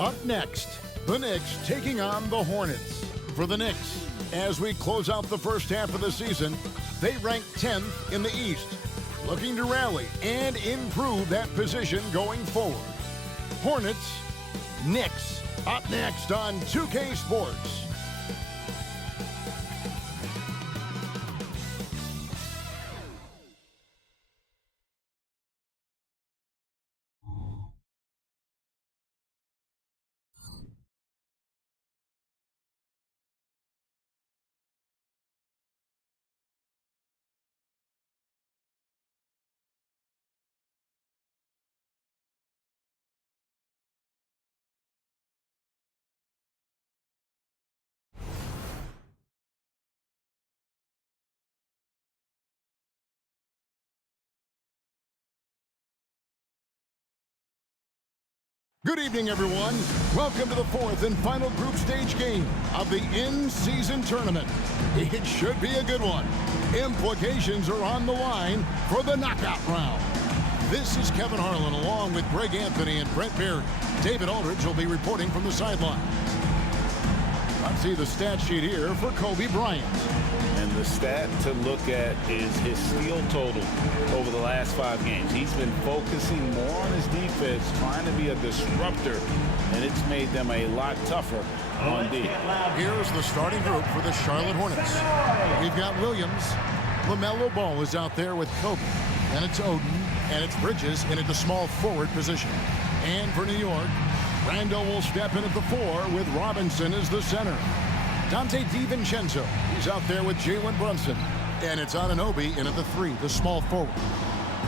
Up next, the Knicks taking on the Hornets. For the Knicks, as we close out the first half of the season, they rank 10th in the East, looking to rally and improve that position going forward. Hornets, Knicks, up next on 2K Sports. Good evening, everyone. Welcome to the fourth and final group stage game of the in-season tournament. It should be a good one. Implications are on the line for the knockout round. This is Kevin Harlan along with Greg Anthony and Brent Berry. David Aldridge will be reporting from the sideline. Let's see the stat sheet here for Kobe Bryant. And the stat to look at is his steal total over the last 5 games. He's been focusing more on his defense, trying to be a disruptor, and it's made them a lot tougher on D. Here's the starting group for the Charlotte Hornets. We've got Williams. LaMelo Ball is out there with Kobe. And it's Oden, and it's Bridges in at the small forward position. And for New York, Randall will step in at the 4 with Robinson as the center. Dante DiVincenzo, he's out there with Jalen Brunson. And it's Anunoby in at the 3, the small forward.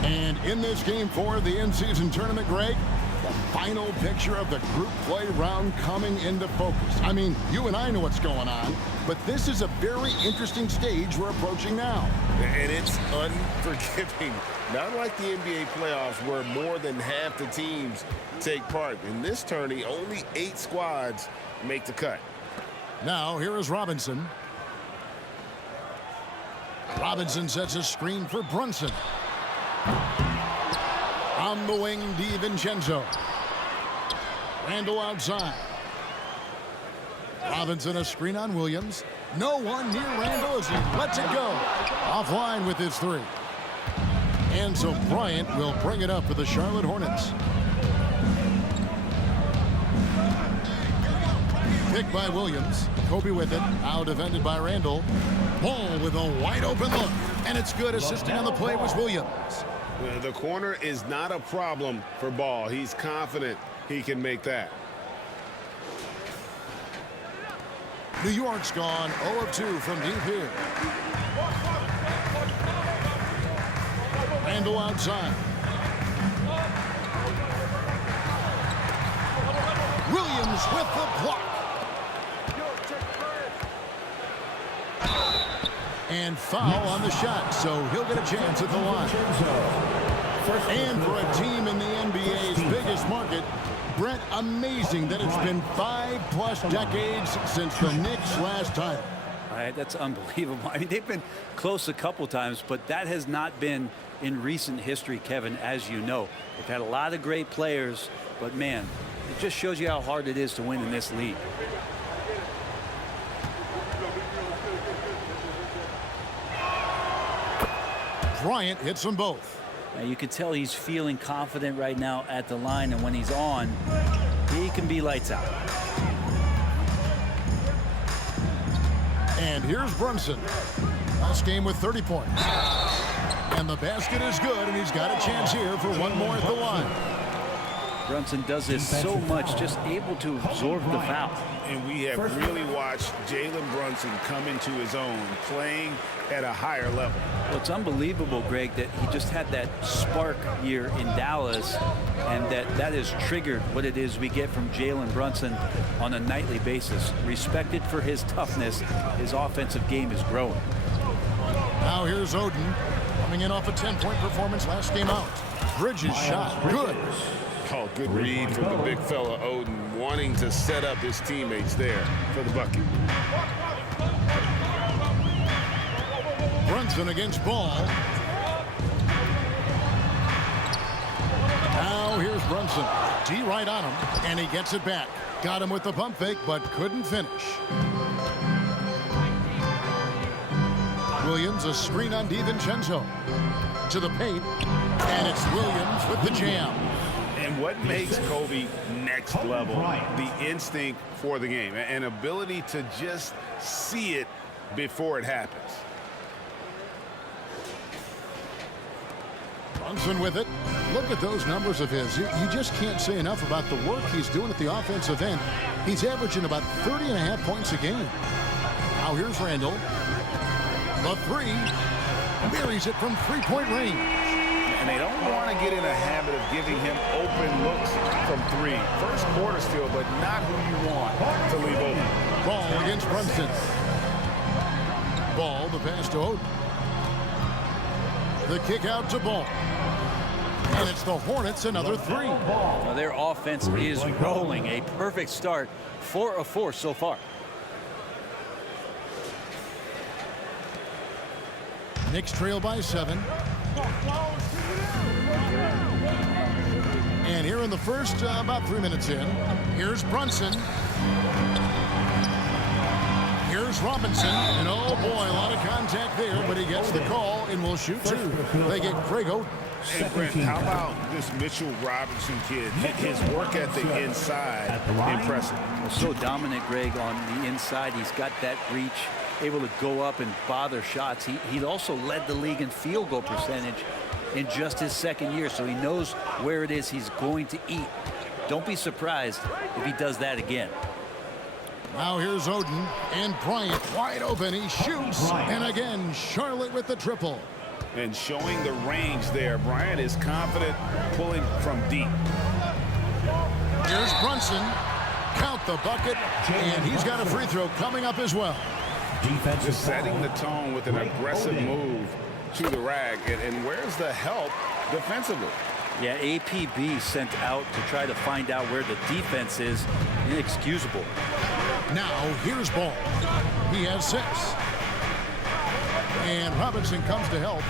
And in this game 4 of the in-season tournament, Greg, the final picture of the group play round coming into focus. I mean, you and I know what's going on, but this is a very interesting stage we're approaching now. And it's unforgiving. Not like the NBA playoffs where more than half the teams take part. In this tourney, only 8 squads make the cut. Now, here is Robinson. Robinson sets a screen for Brunson. On the wing, DiVincenzo. Randall outside. Robinson a screen on Williams. No one near Randall as he lets it go. Offline with his 3. And so Bryant will bring it up for the Charlotte Hornets. Picked by Williams. Kobe with it. Now defended by Randall. Ball with a wide open look. And it's good. Assisting on the play was Williams. The corner is not a problem for Ball. He's confident he can make that. New York's gone 0 of 2 from deep here. Randall outside. Williams with the block. And foul on the shot, so he'll get a chance at the line. And for a team in the NBA's biggest market, Brent, amazing that it's been 5+ decades since the Knicks' last title. That's unbelievable. I mean, they've been close a couple times, but that has not been in recent history, Kevin, as you know. They've had a lot of great players, but man, it just shows you how hard it is to win in this league. Bryant hits them both. Now, you can tell he's feeling confident right now at the line, and when he's on, he can be lights out. And here's Brunson. Last game with 30 points. And the basket is good, and he's got a chance here for one more at the line. Brunson does this so much, just able to absorb the foul. And we have really watched Jalen Brunson come into his own, playing at a higher level. Well, it's unbelievable, Greg, that he just had that spark year in Dallas, and that has triggered what it is we get from Jalen Brunson on a nightly basis. Respected for his toughness, his offensive game is growing. Now here's Oden, coming in off a 10-point performance last game out. Bridges shot, good. Oh, good read from the big fella Oden, wanting to set up his teammates there for the bucket. Brunson against Ball. Now here's Brunson. Brunson. D right on him, and he gets it back. Got him with the pump fake, but couldn't finish. Williams, a screen on DiVincenzo. To the paint, and it's Williams with the jam. And what makes Kobe next level? The instinct for the game, an ability to just see it before it happens. Brunson with it. Look at those numbers of his. You just can't say enough about the work he's doing at the offensive end. He's averaging about 30.5 points a game. Now here's Randall. The three. Buries it from three-point range. And they don't want to get in a habit of giving him open looks from three. First quarter still, but not who you want to leave open. Ball against Brunson. Ball, the pass to Oden. The kick out to Ball. And it's the Hornets, another three. Now their offense is rolling. A perfect start. 4 of 4 so far. Knicks trail by 7. And here in the first, about 3 minutes in, here's Brunson. Here's Robinson. And oh boy, a lot of contact there, but he gets the call and will shoot 2. They get Craig Oden. And Brent, how about this Mitchell Robinson kid? His work ethic inside, impressive. So dominant, Greg, on the inside. He's got that reach, able to go up and bother shots. He also led the league in field goal percentage in just his second year, so he knows where it is he's going to eat. Don't be surprised if he does that again. Now here's Oden, and Bryant wide open. He shoots, and again, Charlotte with the triple. And showing the range there. Bryant is confident pulling from deep. Here's Brunson. Count the bucket, and he's got a free throw coming up as well. Just setting the tone with an aggressive move to the rack. And where's the help defensively? Yeah, APB sent out to try to find out where the defense is. Inexcusable. Now here's Ball. He has 6. And Robinson comes to help.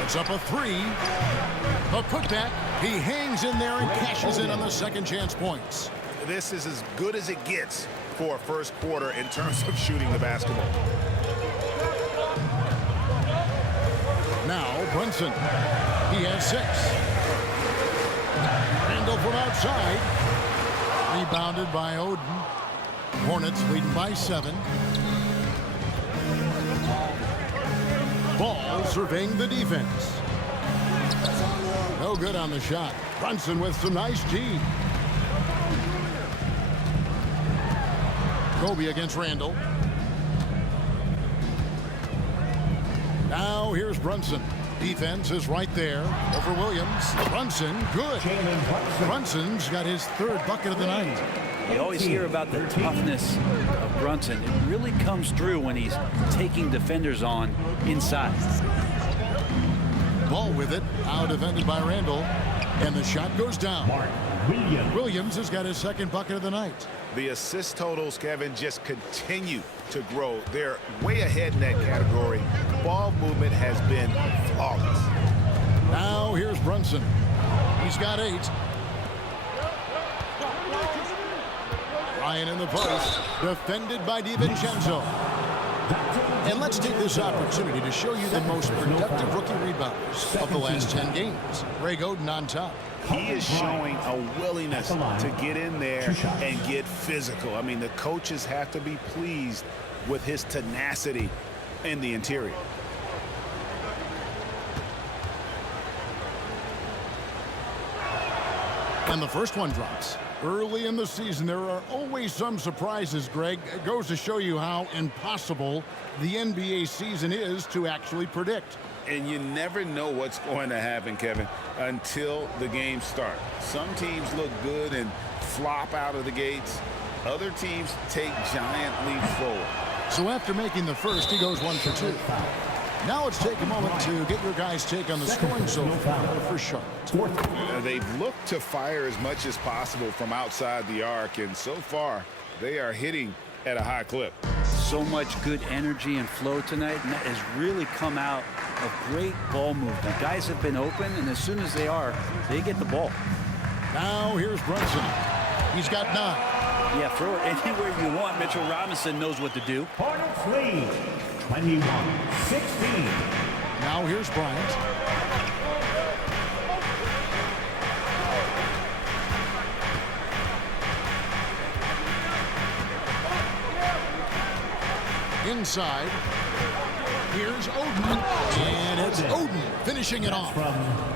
Puts up a 3. A putback. He hangs in there and cashes in on the second chance points. This is as good as it gets for a first quarter in terms of shooting the basketball. Now Brunson. He has 6. Randall from outside. Rebounded by Oden. Hornets leading by 7. Ball surveying the defense. No good on the shot. Brunson with some nice G. Kobe against Randall. Now here's Brunson. Defense is right there over Williams. Brunson, good. Brunson's got his 3rd bucket of the night. You always hear about the toughness of Brunson. It really comes through when he's taking defenders on inside. Ball with it, out defended by Randall, and the shot goes down. Williams has got his 2nd bucket of the night. The assist totals, Kevin, just continue to grow. They're way ahead in that category. Ball movement has been flawless. Now here's Brunson. He's got 8. Ryan in the post, defended by DiVincenzo. And let's take this opportunity to show you the most productive rookie rebounders of the last 10 games. Craig Oden on top. He is showing a willingness to get in there and get physical. I mean, the coaches have to be pleased with his tenacity in the interior. And the first one drops. Early in the season, there are always some surprises, Greg. It goes to show you how impossible the NBA season is to actually predict. And you never know what's going to happen, Kevin, until the game starts. Some teams look good and flop out of the gates. Other teams take giant leaps forward. So after making the first, he goes 1 for 2. Now let's take a moment to get your guys' take on the scoring so far for Charlotte. They've looked to fire as much as possible from outside the arc, and so far they are hitting at a high clip. So much good energy and flow tonight, and that has really come out of great ball movement. Guys have been open, and as soon as they get the ball. Now here's Brunson. He's got 9. Yeah, throw it anywhere you want. Mitchell Robinson knows what to do. Hornets lead 21-16. Now here's Bryant. Inside. Here's Oden. And it's Oden finishing it off.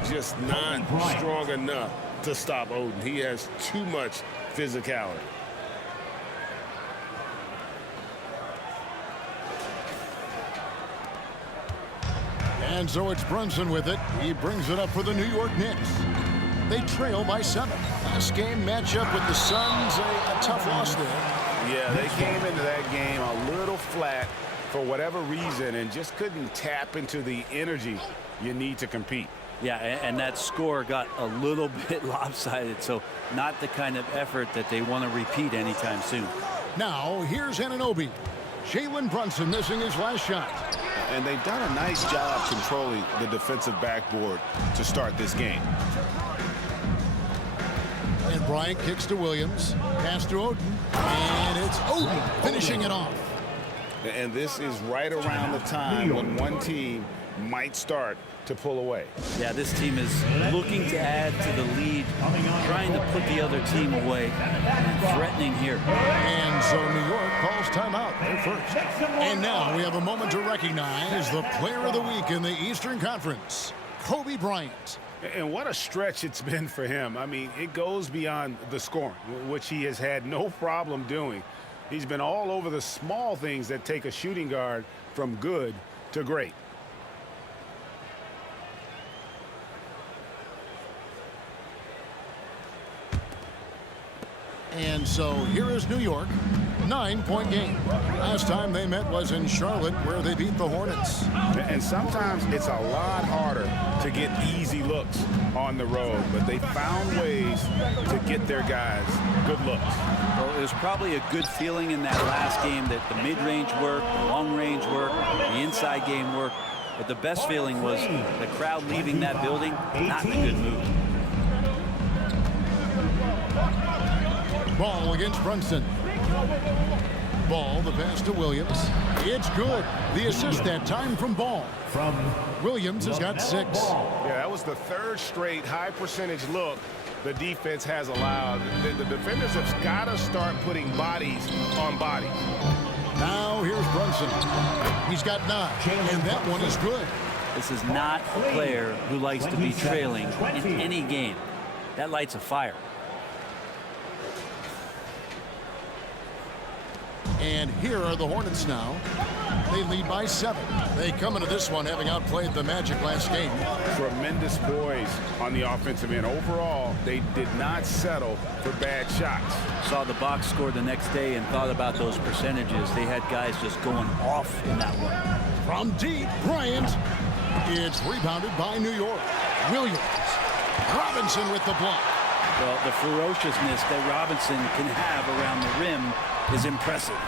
Just not strong enough to stop Oden. He has too much physicality. And so it's Brunson with it. He brings it up for the New York Knicks. They trail by 7. Last game matchup with the Suns, a tough loss there. Yeah, they came into that game a little flat for whatever reason and just couldn't tap into the energy you need to compete. Yeah, and that score got a little bit lopsided, so not the kind of effort that they want to repeat anytime soon. Now, here's Anunoby. Jalen Brunson missing his last shot. And they've done a nice job controlling the defensive backboard to start this game. And Bryant kicks to Williams. Pass to Oden. And it's Oden finishing it off. And this is right around the time when one team might start to pull away. Yeah, this team is looking to add to the lead, trying to put the other team away, and threatening here. And so New York calls timeout. They're first. And now we have a moment to recognize the player of the week in the Eastern Conference, Kobe Bryant. And what a stretch it's been for him. I mean, it goes beyond the scoring, which he has had no problem doing. He's been all over the small things that take a shooting guard from good to great. And so here is New York, 9-point game. Last time they met was in Charlotte, where they beat the Hornets. And sometimes it's a lot harder to get easy looks on the road, but they found ways to get their guys good looks. Well, it was probably a good feeling in that last game that the mid-range worked, the long-range worked, the inside game worked. But the best feeling was the crowd leaving that building, not in a good mood. Ball against Brunson. Ball, the pass to Williams. It's good. The assist that time from Ball. Williams has got 6. Yeah, that was the 3rd straight high percentage look the defense has allowed. The defenders have got to start putting bodies on bodies. Now here's Brunson. He's got 9, and that one is good. This is not a player who likes to be trailing in any game. That lights a fire. And here are the Hornets now. They lead by 7. They come into this one having outplayed the Magic last game. Tremendous poise on the offensive end. Overall, they did not settle for bad shots. Saw the box score the next day and thought about those percentages. They had guys just going off in that one. From deep, Bryant. It's rebounded by New York. Williams. Robinson with the block. Well, the ferociousness that Robinson can have around the rim is impressive.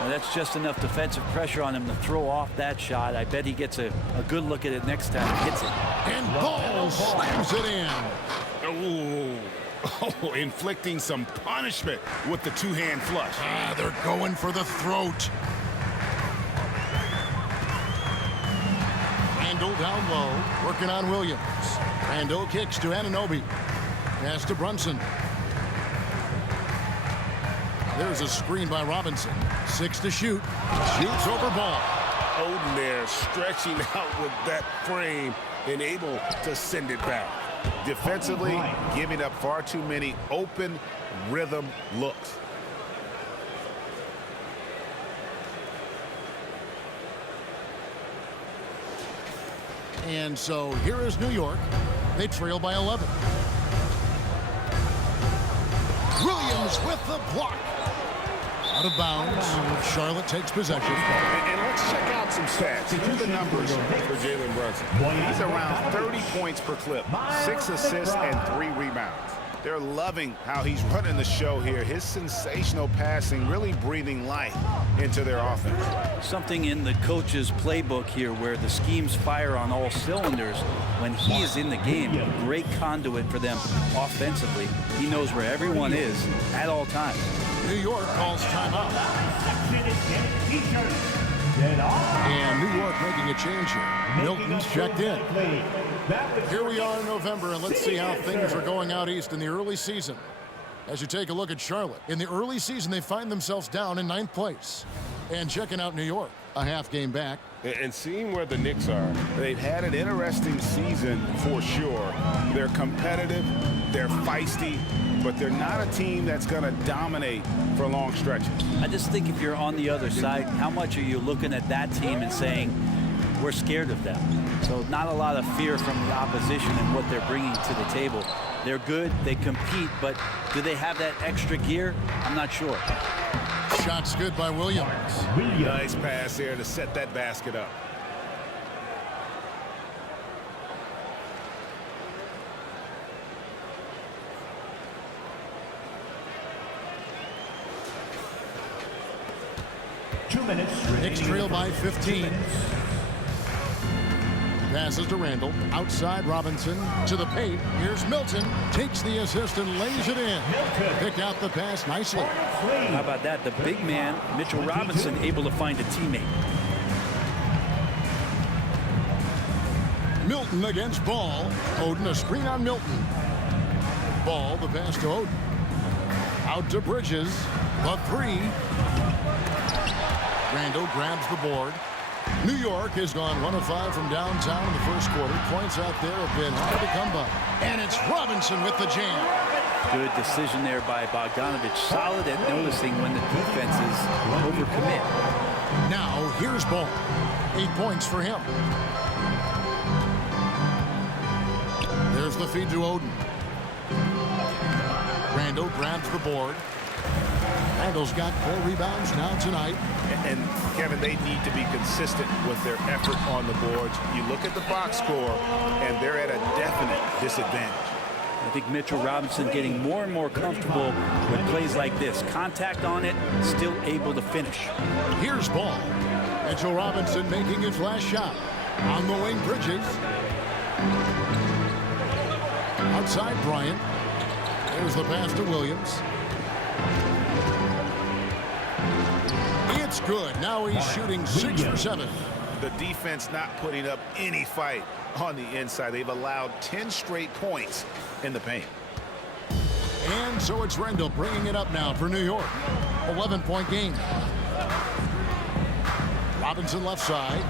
Now, that's just enough defensive pressure on him to throw off that shot. I bet he gets a good look at it next time he hits it. And Ball slams it in. Oh, inflicting some punishment with the two-hand flush. They're going for the throat. Randall down low, working on Williams. Randall kicks to Anunoby. Pass to Brunson. There's a screen by Robinson. 6 to shoot. Shoots over Ball. Oden there stretching out with that frame and able to send it back. Defensively, giving up far too many open rhythm looks. And so here is New York. They trail by 11. Williams with the block. Out of bounds. Charlotte takes possession. And let's check out some stats. Here are the numbers for Jalen Brunson. He's around 30 points per clip, 6 assists and 3 rebounds. They're loving how he's running the show here. His sensational passing really breathing life into their offense. Something in the coach's playbook here where the schemes fire on all cylinders. When he is in the game, a great conduit for them offensively. He knows where everyone is at all times. New York calls timeout. And New York making a change here. Milton's checked in. Here we are in November, and let's see how things are going out east in the early season. As you take a look at Charlotte, in the early season, they find themselves down in 9th place. And checking out New York, a half game back. And seeing where the Knicks are. They've had an interesting season for sure. They're competitive, they're feisty, but they're not a team that's going to dominate for long stretches. I just think if you're on the other side, how much are you looking at that team and saying, we're scared of them? So not a lot of fear from the opposition and what they're bringing to the table. They're good, they compete, but do they have that extra gear? I'm not sure. Shot's good by Williams. Nice pass there to set that basket up. Knicks trail by 15. Passes to Randall. Outside Robinson to the paint. Here's Milton. Takes the assist and lays it in. Picked out the pass nicely. How about that? The big man, Mitchell Robinson, able to find a teammate. Milton against Ball. Oden a screen on Milton. Ball, the pass to Oden. Out to Bridges. The three. Randall grabs the board. New York has gone 1 of 5 from downtown in the first quarter. Points out there have been hard to come by. And it's Robinson with the jam. Good decision there by Bogdanovich. Solid at noticing when the defenses overcommit. Now here's Ball. 8 points for him. There's the feed to Oden. Randall grabs the board. Randall's got 4 rebounds now tonight. And Kevin, they need to be consistent with their effort on the boards. You look at the box score, and they're at a definite disadvantage. I think Mitchell Robinson getting more and more comfortable with plays like this. Contact on it, still able to finish. Here's Ball. Mitchell Robinson making his last shot. On the wing, Bridges. Outside, Bryant. There's the pass to Williams. It's good. Now he's shooting 6 for 7. The defense not putting up any fight on the inside. They've allowed 10 straight points in the paint. And so it's Randall bringing it up now for New York. 11-point game. Robinson left side.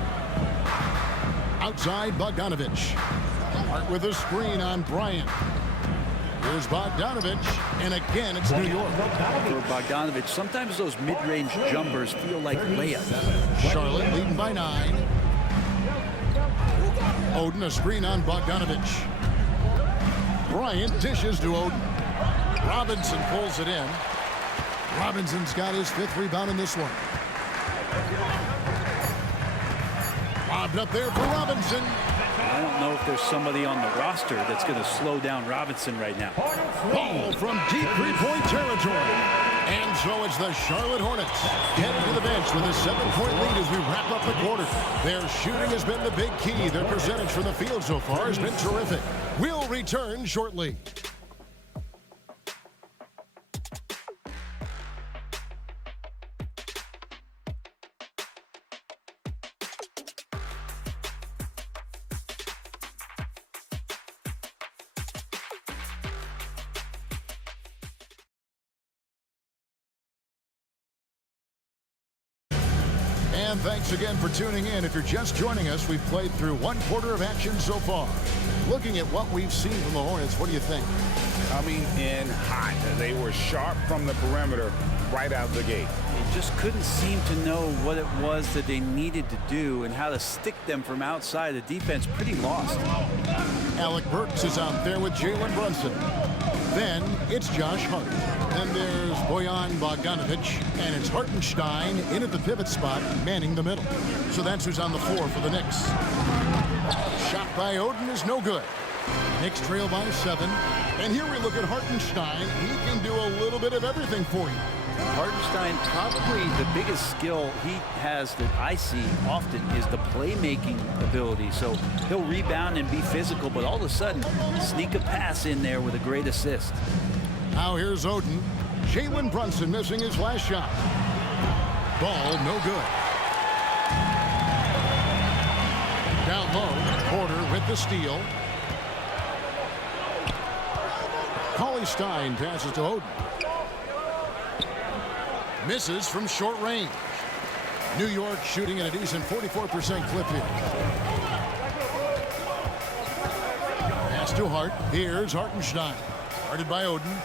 Outside, Bogdanovich. Hart with a screen on Bryant. Here's Bogdanovich, and again, it's New York. For Bogdanovich, sometimes those mid-range jumpers feel like layups. Charlotte leading by 9. Oden, a screen on Bogdanovich. Bryant dishes to Oden. Robinson pulls it in. Robinson's got his 5th rebound in this one. Lobbed up there for Robinson. I don't know if there's somebody on the roster that's going to slow down Robinson right now. Ball from deep 3-point territory. And so it's the Charlotte Hornets heading to the bench with a 7-point lead as we wrap up the quarter. Their shooting has been the big key. Their percentage from the field so far has been terrific. We'll return shortly. And thanks again for tuning in. If you're just joining us, we've played through 1 quarter of action so far. Looking at what we've seen from the Hornets, what do you think? Coming in hot. They were sharp from the perimeter right out the gate. They just couldn't seem to know what it was that they needed to do and how to stick them from outside. The defense pretty lost. Alec Burks is out there with Jalen Brunson. Then it's Josh Hart. Then there's Bojan Bogdanovich, and it's Hartenstein in at the pivot spot, manning the middle. So that's who's on the floor for the Knicks. Shot by Oden is no good. Knicks trail by 7. And here we look at Hartenstein. He can do a little bit of everything for you. Hartenstein, probably the biggest skill he has that I see often is the playmaking ability. So he'll rebound and be physical, but all of a sudden sneak a pass in there with a great assist. Now here's Oden. Jalen Brunson missing his last shot. Ball no good. Down low, Porter with the steal. Stein passes to Oden. Misses from short range. New York shooting at a decent 44% clip here. Pass to Hart. Here's Hartenstein. Guarded by Oden.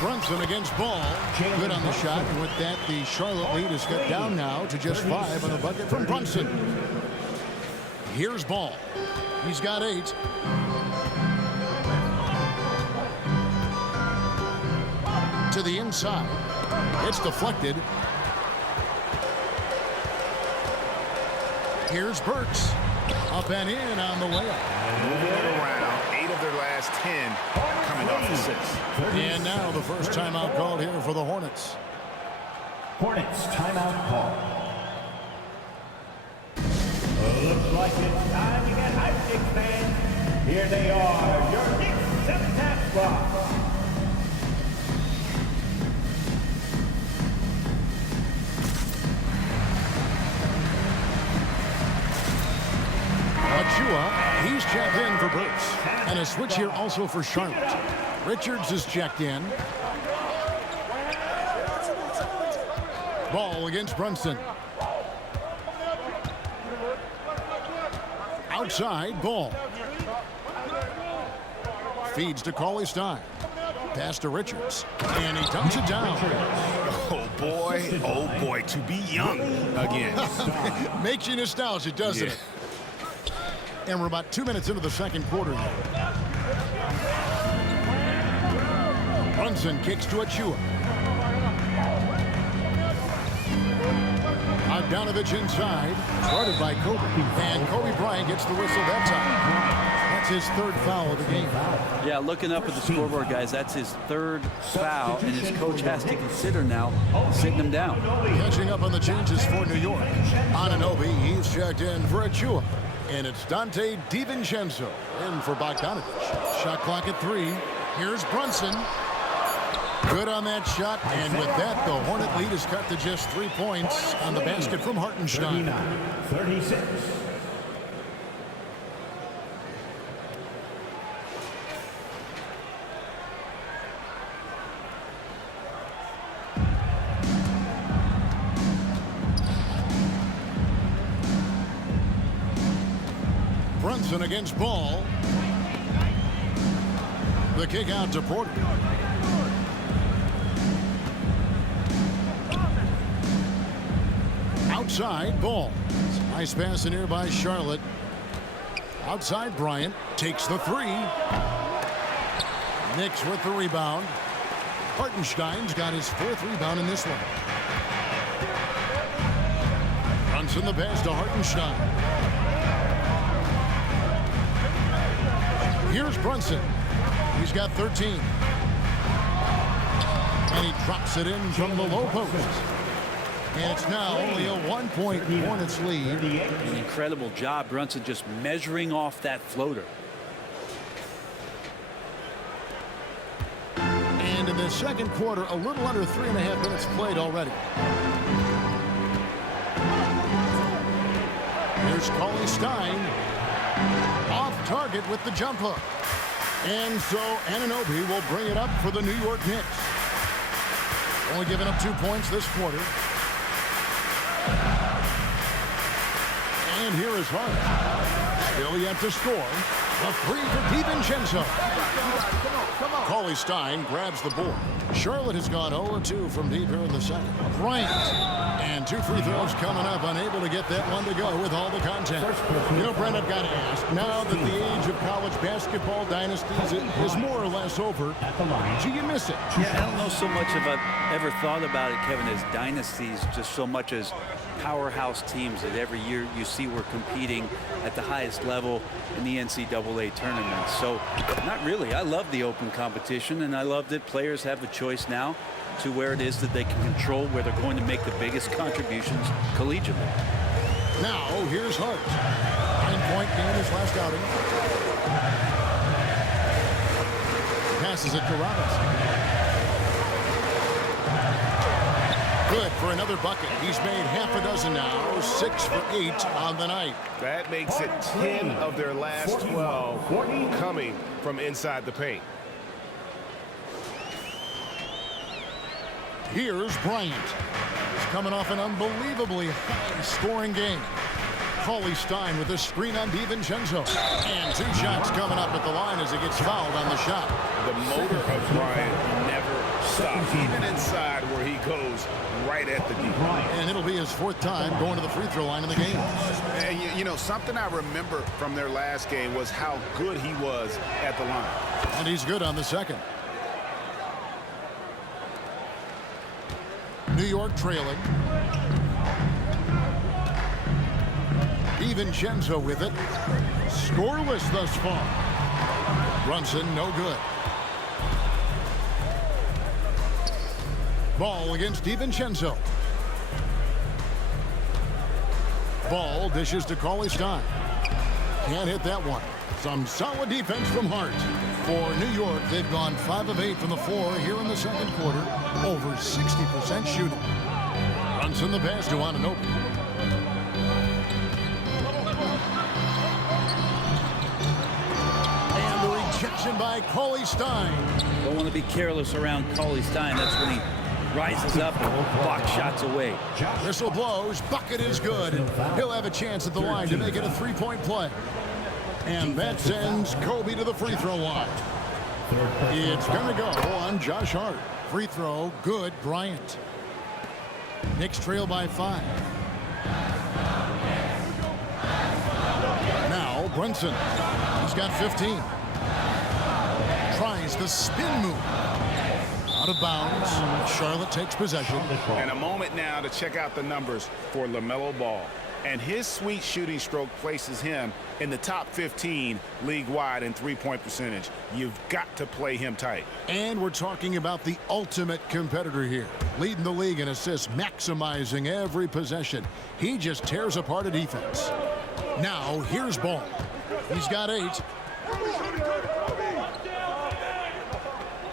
Brunson against Ball. Good on the shot. And with that, the Charlotte lead is cut down now to just 5 on the bucket from Brunson. Here's Ball. He's got 8. To the inside. It's deflected. Here's Burks. Up and in on the way up. Moving it around. 8 of their last 10 coming off the 6. And now the first timeout called here for the Hornets. Hornets timeout call. Looks like it's time to get hyped, Knicks fans. Here they are, your Knicks 7-half squad. He's checked in for Burks. And a switch here also for Charlotte. Richards is checked in. Ball against Brunson. Outside, Ball. Feeds to Stein. Pass to Richards. And he dumps it down. Oh boy, to be young again. Makes you nostalgic, doesn't it? And we're about 2 minutes into the second quarter now. Brunson kicks to Achua. Bogdanovich inside. Guarded by Kobe. And Kobe Bryant gets the whistle that time. That's his 3rd foul of the game. Yeah, looking up at the scoreboard, guys, that's his 3rd foul, and his coach has to consider now sitting him down. Catching up on the changes for New York. Anunoby, he's checked in for Achua. And it's Dante DiVincenzo in for Bogdanovich. Shot clock at 3. Here's Brunson. Good on that shot. And with that, the Hornet lead is cut to just 3 points on the basket from Hartenstein. 39-36. Brunson against Ball. The kick out to Porter. Outside, Ball. Nice pass in here by Charlotte. Outside, Bryant takes the 3. Knicks with the rebound. Hartenstein's got his 4th rebound in this one. Brunson the pass to Hartenstein. Here's Brunson. He's got 13. And he drops it in from the low post. And it's now only a 1-point Hornets lead. An incredible job, Brunson, just measuring off that floater. And in the second quarter, a little under 3.5 minutes played already. Here's Stein. Off target with the jump hook. And so Anunoby will bring it up for the New York Knicks. Only giving up 2 points this quarter. And here is Hart. Still yet to score. A 3 for DiVincenzo. Cauley Stein grabs the board. Charlotte has gone 0-2 from deep here in the second. Bryant. And 2 free throws coming up. Unable to get that one to go with all the contact. You know, Brent, I've got to ask. Now that the age of college basketball dynasties is more or less over, do you miss it? Yeah, I don't know so much if I've ever thought about it, Kevin, as dynasties, just so much as powerhouse teams that every year you see we're competing at the highest level in the NCAA tournament. So not really. I love the open competition, and I love that players have the choice now to where it is that they can control where they're going to make the biggest contributions collegiately. Now, here's Hart. 9-point game his last outing. Passes it to Robinson. Good for another bucket. He's made half a dozen now. 6 for 8 on the night. That makes it 10 of their last 12 coming from inside the paint. Here's Bryant. He's coming off an unbelievably high-scoring game. Cauley Stein with a screen on DiVincenzo. And 2 shots coming up at the line as he gets fouled on the shot. The motor of Bryant never stops, even inside where he goes right at the D. And it'll be his 4th time going to the free throw line in the game. And you know, something I remember from their last game was how good he was at the line. And he's good on the second. New York trailing. DiVincenzo with it. Scoreless thus far. Brunson, no good. Ball against DiVincenzo. Ball dishes to Cauley Stein. Can't hit that one. Some solid defense from Hart. For New York, they've gone 5 of 8 from the floor here in the second quarter. Over 60% shooting. Brunson the pass to Oden. And the rejection by Cauley Stein. Don't want to be careless around Cauley Stein. That's when he rises up and blocks shots away. Whistle blows. Bucket is good. He'll have a chance at the line to make it a 3-point play. And that sends Kobe to the free throw line. It's going to go on Josh Hart. Free throw, good. Bryant. Knicks trail by 5. Now Brunson. He's got 15. Tries the spin move. Out of bounds. Charlotte takes possession. And a moment now to check out the numbers for LaMelo Ball. And his sweet shooting stroke places him in the top 15 league-wide in three-point percentage. You've got to play him tight. And we're talking about the ultimate competitor here. Leading the league in assists, maximizing every possession. He just tears apart a defense. Now, here's Ball. He's got 8.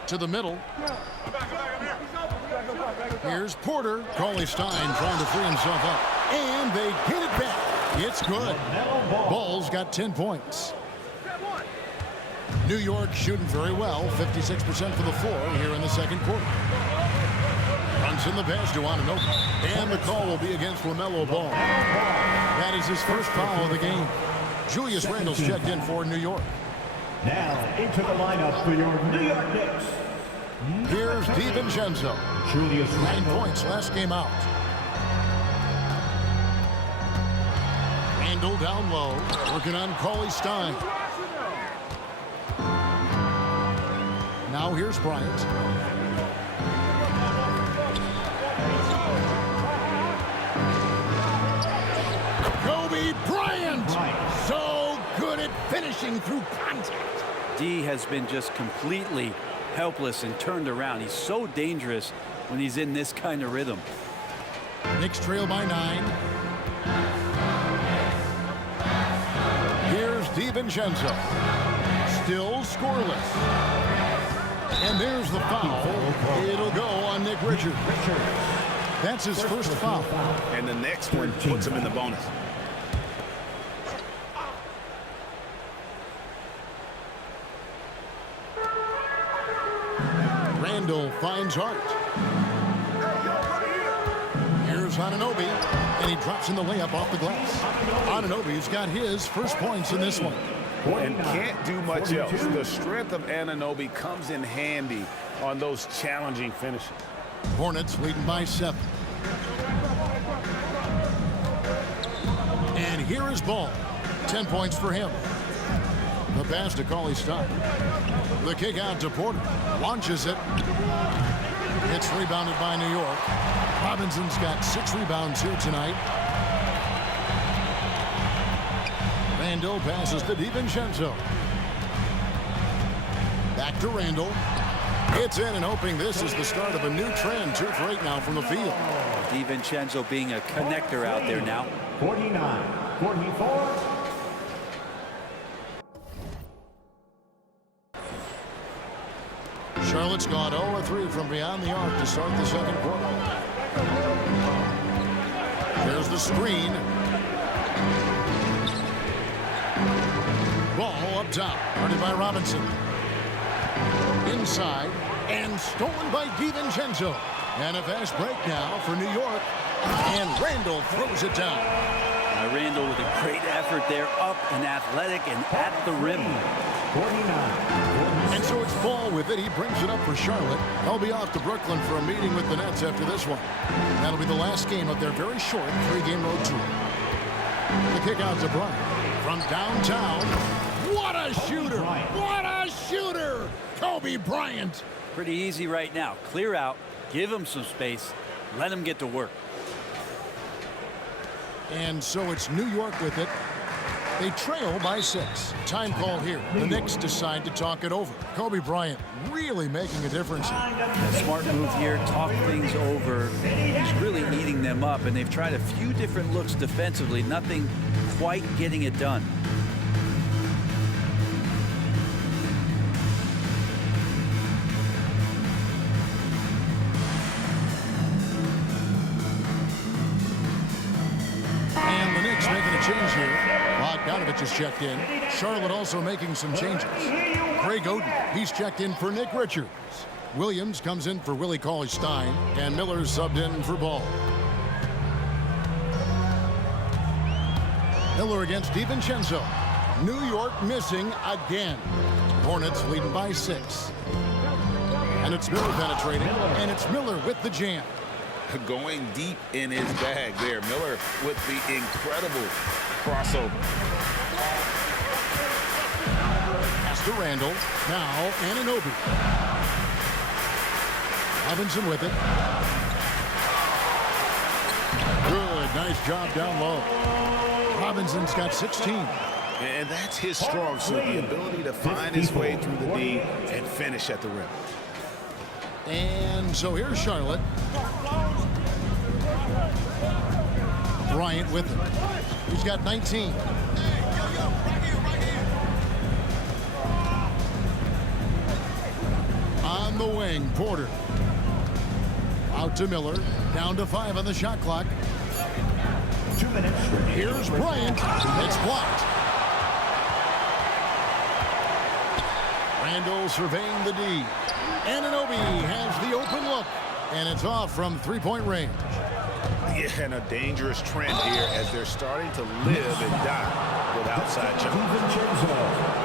To the middle. Here's Porter. Cauley Stein trying to free himself up. And they hit it back. It's good. Ball's got 10 points. New York shooting very well. 56% for the floor here in the second quarter. Runs in the pass to Oden. And the call will be against LaMelo Ball. That is his first foul of the game. Julius Randle's checked in for New York. Now into the lineup for your New York Knicks. Here's DiVincenzo. Julius 9 points last game out. Randle down low, working on Cauley Stein. Now here's Bryant. Kobe Bryant! So good at finishing through contact. D has been just completely helpless and turned around. He's so dangerous when he's in this kind of rhythm. Knicks trail by 9. Here's DiVincenzo. Still scoreless. And there's the foul. It'll go on Nick Richards. That's his first foul. And the next one puts him in the bonus. Randle finds Hart. Here's Anunoby, and he drops in the layup off the glass. Anunoby's got his first points in this one. and can't do much else. The strength of Anunoby comes in handy on those challenging finishes. Hornets leading by 7. And here is Ball. 10 points for him. The pass to Cauley-Stein. The kick out to Porter. Launches it. It's rebounded by New York. Robinson's got 6 rebounds here tonight. Randall passes to DiVincenzo. Back to Randall. It's in and hoping this is the start of a new trend. 2 for 8 now from the field. DiVincenzo being a connector out there now. 49-44. Charlotte's gone 0-3 from beyond the arc to start the second quarter. There's the screen. Ball up top, guarded by Robinson. Inside, and stolen by DiVincenzo. And a fast break now for New York. And Randall throws it down. Randall with a great effort there, up and athletic and at the rim. 49. And so it's Ball with it. He brings it up for Charlotte. They'll be off to Brooklyn for a meeting with the Nets after this one. That'll be the last game of their very short 3-game road tour. The kick out to Bryant from downtown. What a shooter! What a shooter! Kobe Bryant. Pretty easy right now. Clear out, give him some space, let him get to work. And so it's New York with it. They trail by 6. Time call here. The Knicks decide to talk it over. Kobe Bryant really making a difference. A smart move here, talk things over. He's really eating them up, and they've tried a few different looks defensively. Nothing quite getting it done. Change here. Bogdanovich is checked in. Charlotte also making some changes. Greg Oden, he's checked in for Nick Richards. Williams comes in for Willie Cauley-Stein, and Miller subbed in for Ball. Miller against DiVincenzo. New York missing again. Hornets leading by 6. And it's Miller penetrating, and it's Miller with the jam. Going deep in his bag there. Miller with the incredible crossover. Pass to Randall. Now Anunoby. Robinson with it. Good. Nice job down low. Robinson's got 16. And that's his strong suit, the ability to find his way through the D and finish at the rim. And so here's Charlotte. Bryant with it. He's got 19. On the wing, Porter. Out to Miller. Down to 5 on the shot clock. 2 minutes. Here's Bryant. It's blocked. Randall surveying the D. Anunoby has the open look. And it's off from 3-point range. Yeah, and a dangerous trend here as they're starting to live and die with outside jumpers.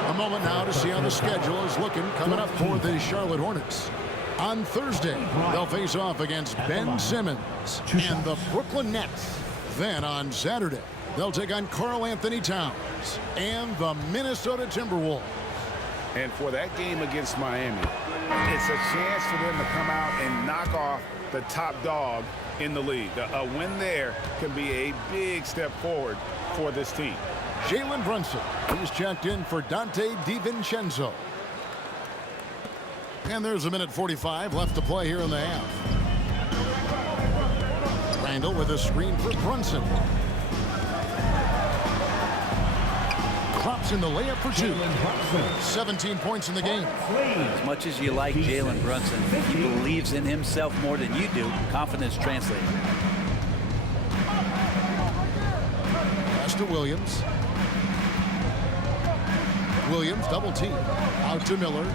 A moment now to see how the schedule is looking coming up for the Charlotte Hornets. On Thursday, they'll face off against Ben Simmons and the Brooklyn Nets. Then on Saturday, they'll take on Karl Anthony Towns and the Minnesota Timberwolves. And for that game against Miami, it's a chance for them to come out and knock off the top dog in the league. A win there can be a big step forward for this team. Jalen Brunson, he's checked in for Dante DiVincenzo. And there's 1:45 left to play here in the half. Randall with a screen for Brunson. Drops in the layup for 2. 17 points in the game. As much as you like Jalen Brunson, he believes in himself more than you do. Confidence translates. Pass to Williams. Williams double team. Out to Miller.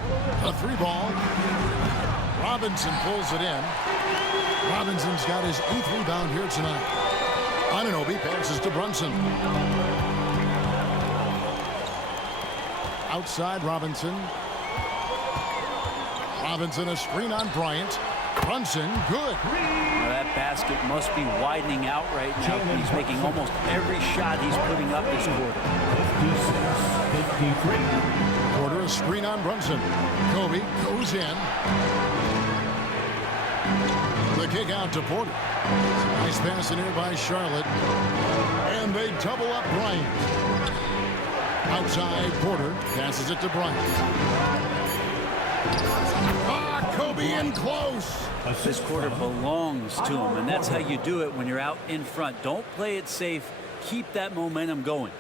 A 3-ball. Robinson pulls it in. Robinson's got his 8th rebound here tonight. Anunoby passes to Brunson. Outside Robinson. Robinson, a screen on Bryant. Brunson, good. Now that basket must be widening out right now. He's making almost every shot he's putting up this quarter. 56-53. Porter, a screen on Brunson. Kobe goes in. The kick out to Porter. Nice pass in here by Charlotte. And they double up Bryant. Outside Porter passes it to Bryant. Kobe in close. This quarter belongs to him, and that's how you do it when you're out in front. Don't play it safe. Keep that momentum going.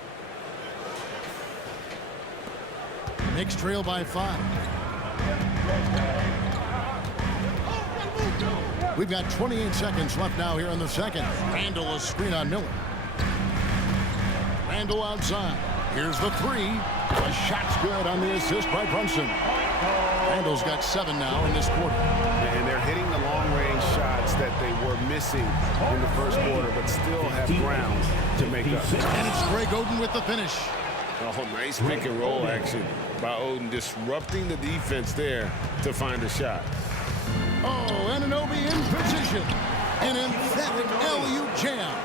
Knicks trail by 5. We've got 28 seconds left now here in the second. Randall, a screen on Miller. Randall outside. Here's the three. The shot's good on the assist by Brunson. Randall's got 7 now in this quarter. And they're hitting the long-range shots that they were missing in the first quarter, but still have ground to make up. And it's Greg Oden with the finish. Oh, nice pick and roll action by Oden, disrupting the defense there to find a shot. Oh, Anunoby in position. An emphatic alley-oop jam.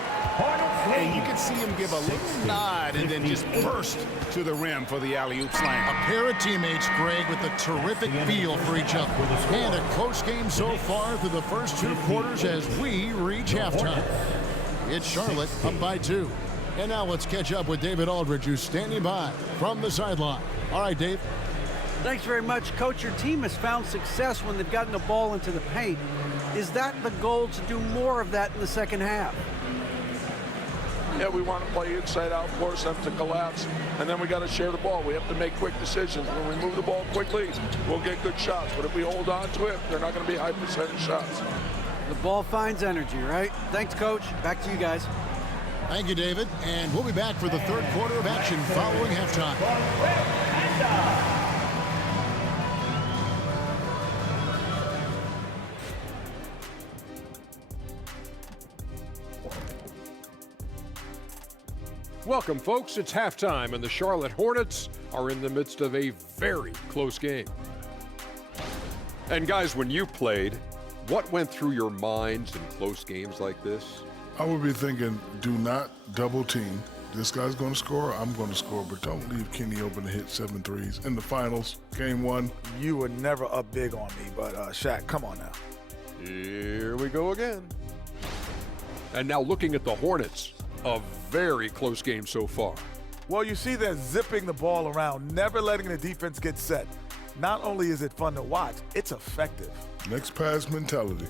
And you can see him give a little nod and then just burst to the rim for the alley-oop slam. A pair of teammates, Greg, with a terrific feel for each other. And a close game so far through the first 2 quarters as we reach halftime. It's Charlotte up by 2. And now let's catch up with David Aldridge, who's standing by from the sideline. All right, Dave. Thanks very much, Coach. Your team has found success when they've gotten the ball into the paint. Is that the goal, to do more of that in the second half? Yeah, we want to play inside out, force them to collapse, and then we got to share the ball. We have to make quick decisions. When we move the ball quickly, we'll get good shots. But if we hold on to it, they're not going to be high percentage shots. The ball finds energy, right? Thanks, Coach. Back to you guys. Thank you, David. And we'll be back for the third quarter of action following halftime. Welcome, folks. It's halftime, and the Charlotte Hornets are in the midst of a very close game. And guys, when you played, what went through your minds in close games like this? I would be thinking, do not double team. This guy's going to score, I'm going to score, but don't leave Kenny open to hit 7 threes. In the finals, game 1. You were never up big on me, but Shaq, come on now. Here we go again. And now looking at the Hornets, a very close game so far. Well, you see they're zipping the ball around, never letting the defense get set. Not only is it fun to watch, it's effective. Next pass mentality.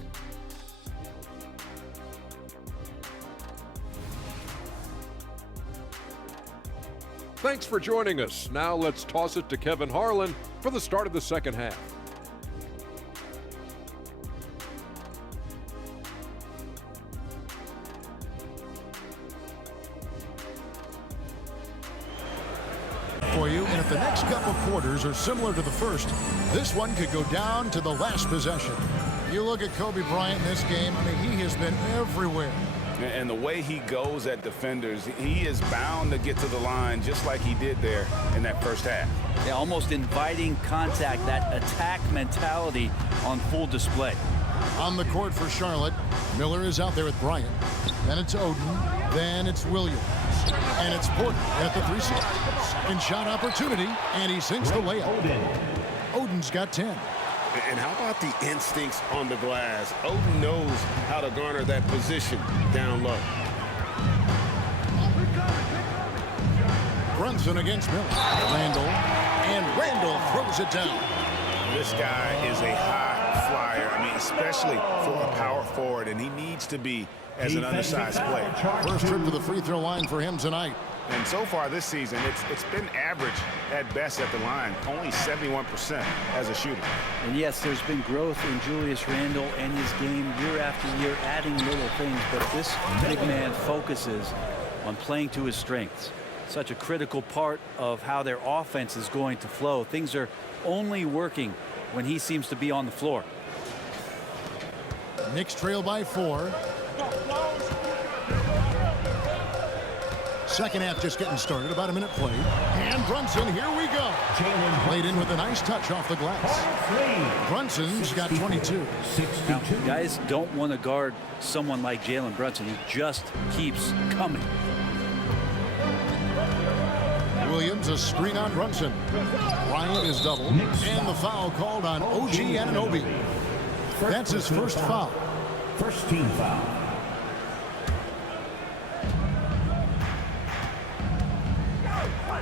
Thanks for joining us. Now let's toss it to Kevin Harlan for the start of the second half. For you, and if the next couple quarters are similar to the first, this one could go down to the last possession. You look at Kobe Bryant in this game, I mean, he has been everywhere. And the way he goes at defenders, he is bound to get to the line just like he did there in that first half. Yeah, almost inviting contact, that attack mentality on full display. On the court for Charlotte, Miller is out there with Bryant. Then it's Oden. Then it's Williams. And it's Porter at the 3-6. Second shot opportunity, and he sinks the layup. Oden's got 10. And how about the instincts on the glass? Oden knows how to garner that position down low. Brunson against Miller. Randall. And Randall throws it down. This guy is a high flyer. I mean, especially for a power forward, and he needs to be as an undersized player. First trip to the free throw line for him tonight. And so far this season, it's been average at best at the line, only 71% as a shooter. And yes, there's been growth in Julius Randle and his game year after year, adding little things, but this big man focuses on playing to his strengths. Such a critical part of how their offense is going to flow. Things are only working when he seems to be on the floor. Knicks trail by 4. Second half just getting started, about a minute played. And Brunson, here we go. Played in with a nice touch off the glass. Brunson's got 22. Now, guys don't want to guard someone like Jalen Brunson. He just keeps coming. Williams, a screen on Brunson. Bryant is doubled, and the foul called on OG Anunoby. That's his first foul. First team foul.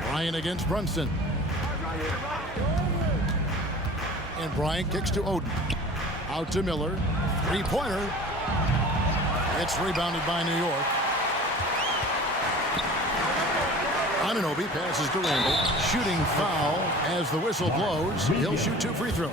Bryant against Brunson. And Bryant kicks to Oden. Out to Miller. Three-pointer. It's rebounded by New York. Anunoby passes to Randall. Shooting foul as the whistle blows. He'll shoot 2 free throws.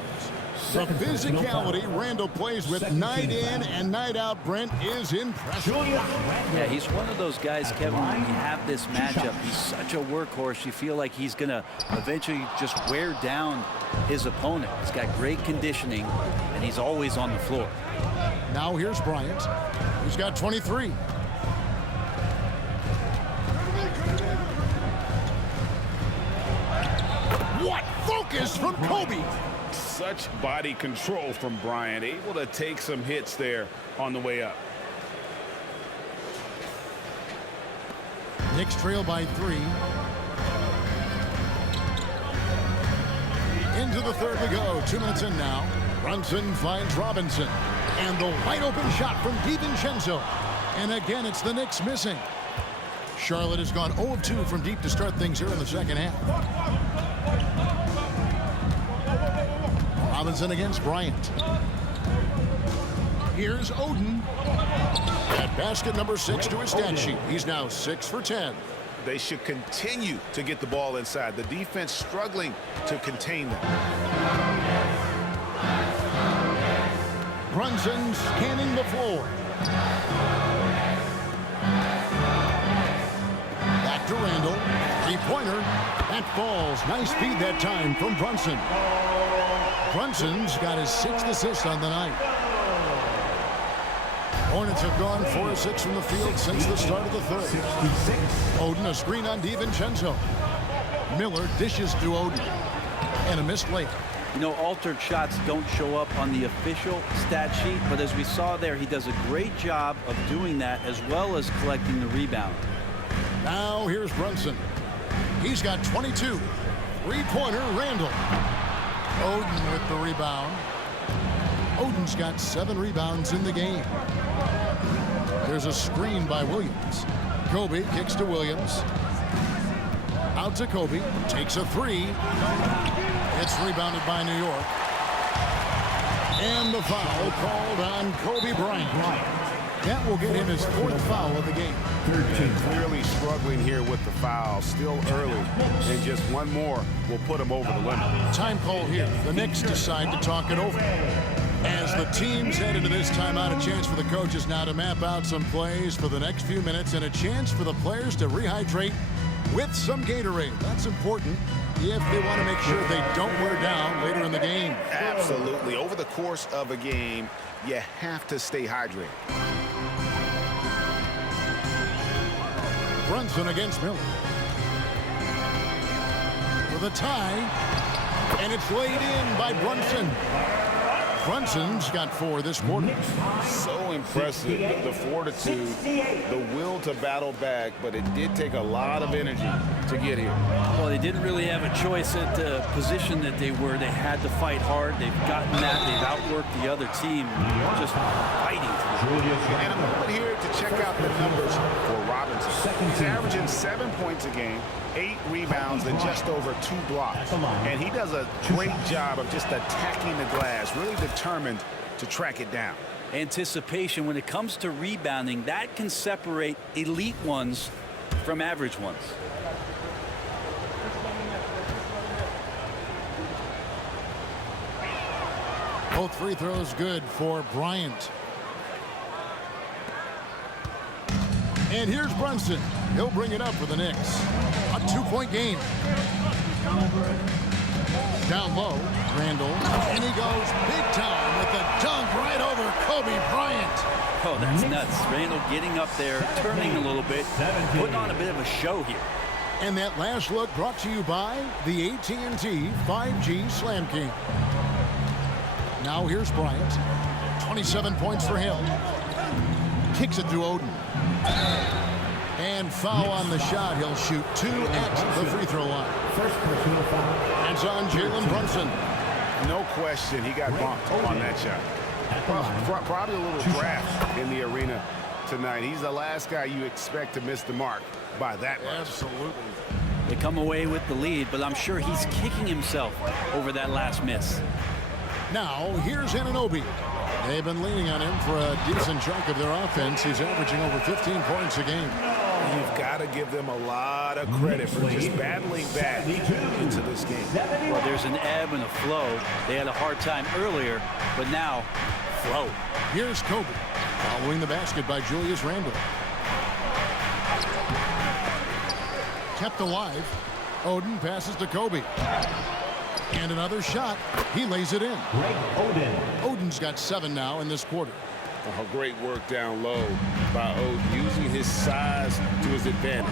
The physicality Randall plays with night in and night out, Brent, is impressive. Yeah, he's one of those guys, Kevin, when you have this matchup, he's such a workhorse. You feel like he's going to eventually just wear down his opponent. He's got great conditioning, and he's always on the floor. Now here's Bryant. He's got 23. What focus from Kobe! Such body control from Bryant, able to take some hits there on the way up. Knicks trail by 3. Into the third we go. 2 minutes in now. Brunson finds Robinson. And the wide open shot from DiVincenzo. And again, it's the Knicks missing. Charlotte has gone 0 of 2 from deep to start things here in the second half. Robinson against Bryant. Here's Oden. At basket number 6 to his stat sheet. He's now 6 for 10. They should continue to get the ball inside. The defense struggling to contain them. Brunson scanning the floor. Back to Randall. Three-pointer. That falls. Nice feed that time from Brunson. Brunson's got his 6th assist on the night. Hornets have gone 4 of 6 from the field since the start of the third. Oden, a screen on DiVincenzo. Miller dishes to Oden. And a missed layup. You know, altered shots don't show up on the official stat sheet, but as we saw there, he does a great job of doing that as well as collecting the rebound. Now here's Brunson. He's got 22. Three-pointer, Randall. Oden with the rebound. Oden's got 7 rebounds in the game. There's a screen by Williams. Kobe kicks to Williams. Out to Kobe. Takes a 3. It's rebounded by New York. And the foul called on Kobe Bryant. That will get him his 4th foul of the game. Clearly struggling here with the foul. Still early. And just one more will put him over the limit. Time call here. The Knicks decide to talk it over. As the teams head into this timeout, a chance for the coaches now to map out some plays for the next few minutes and a chance for the players to rehydrate with some Gatorade. That's important if they want to make sure they don't wear down later in the game. Absolutely. Over the course of a game, you have to stay hydrated. Brunson against Miller. For the tie, and it's laid in by Brunson. Brunson's got 4 this quarter. So impressive, the fortitude, the will to battle back, but it did take a lot of energy to get here. Well, they didn't really have a choice at the position that they were. They had to fight hard. They've gotten that. They've outworked the other team, just fighting. And a moment here to check out the numbers for Robinson. He's averaging 7 points a game, 8 rebounds, and just over 2 blocks. And he does a great job of just attacking the glass, really determined to track it down. Anticipation when it comes to rebounding, that can separate elite ones from average ones. Both free throws good for Bryant. And here's Brunson. He'll bring it up for the Knicks. A 2-point game. Down low, Randall. And he goes big time with a dunk right over Kobe Bryant. Oh, that's nuts. Randall getting up there, turning a little bit, putting on a bit of a show here. And that last look brought to you by the AT&T 5G Slam King. Now here's Bryant. 27 points for him. Kicks it to Oden. And foul on the shot. He'll shoot 2 at the free throw line. First personal foul. That's on Jalen Brunson. No question, he got bumped on that shot. Probably a little draft in the arena tonight. He's the last guy you expect to miss the mark by that much. Absolutely. They come away with the lead, but I'm sure he's kicking himself over that last miss. Now, here's Anunoby. They've been leaning on him for a decent chunk of their offense. He's averaging over 15 points a game. You've got to give them a lot of credit for just battling back into this game. Well, there's an ebb and a flow. They had a hard time earlier, but now, flow. Here's Kobe, following the basket by Julius Randle. Kept alive. Oden passes to Kobe. And another shot. He lays it in. Oden's got 7 now in this quarter. Oh, great work down low by Oden, using his size to his advantage.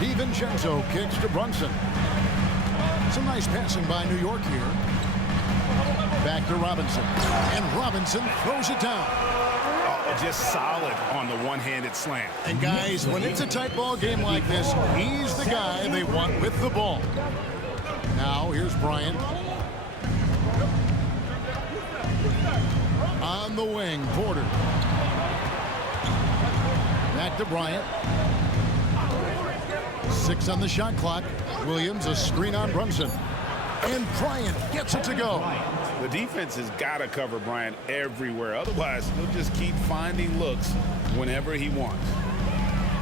DiVincenzo kicks to Brunson. Some nice passing by New York here. Back to Robinson. And Robinson throws it down. Just solid on the one-handed slam. And guys, when it's a tight ball game like this, he's the guy they want with the ball. Now here's Bryant. On the wing, Porter. Back to Bryant. 6 on the shot clock. Williams, a screen on Brunson. And Bryant gets it to go. The defense has got to cover Bryant everywhere. Otherwise, he'll just keep finding looks whenever he wants.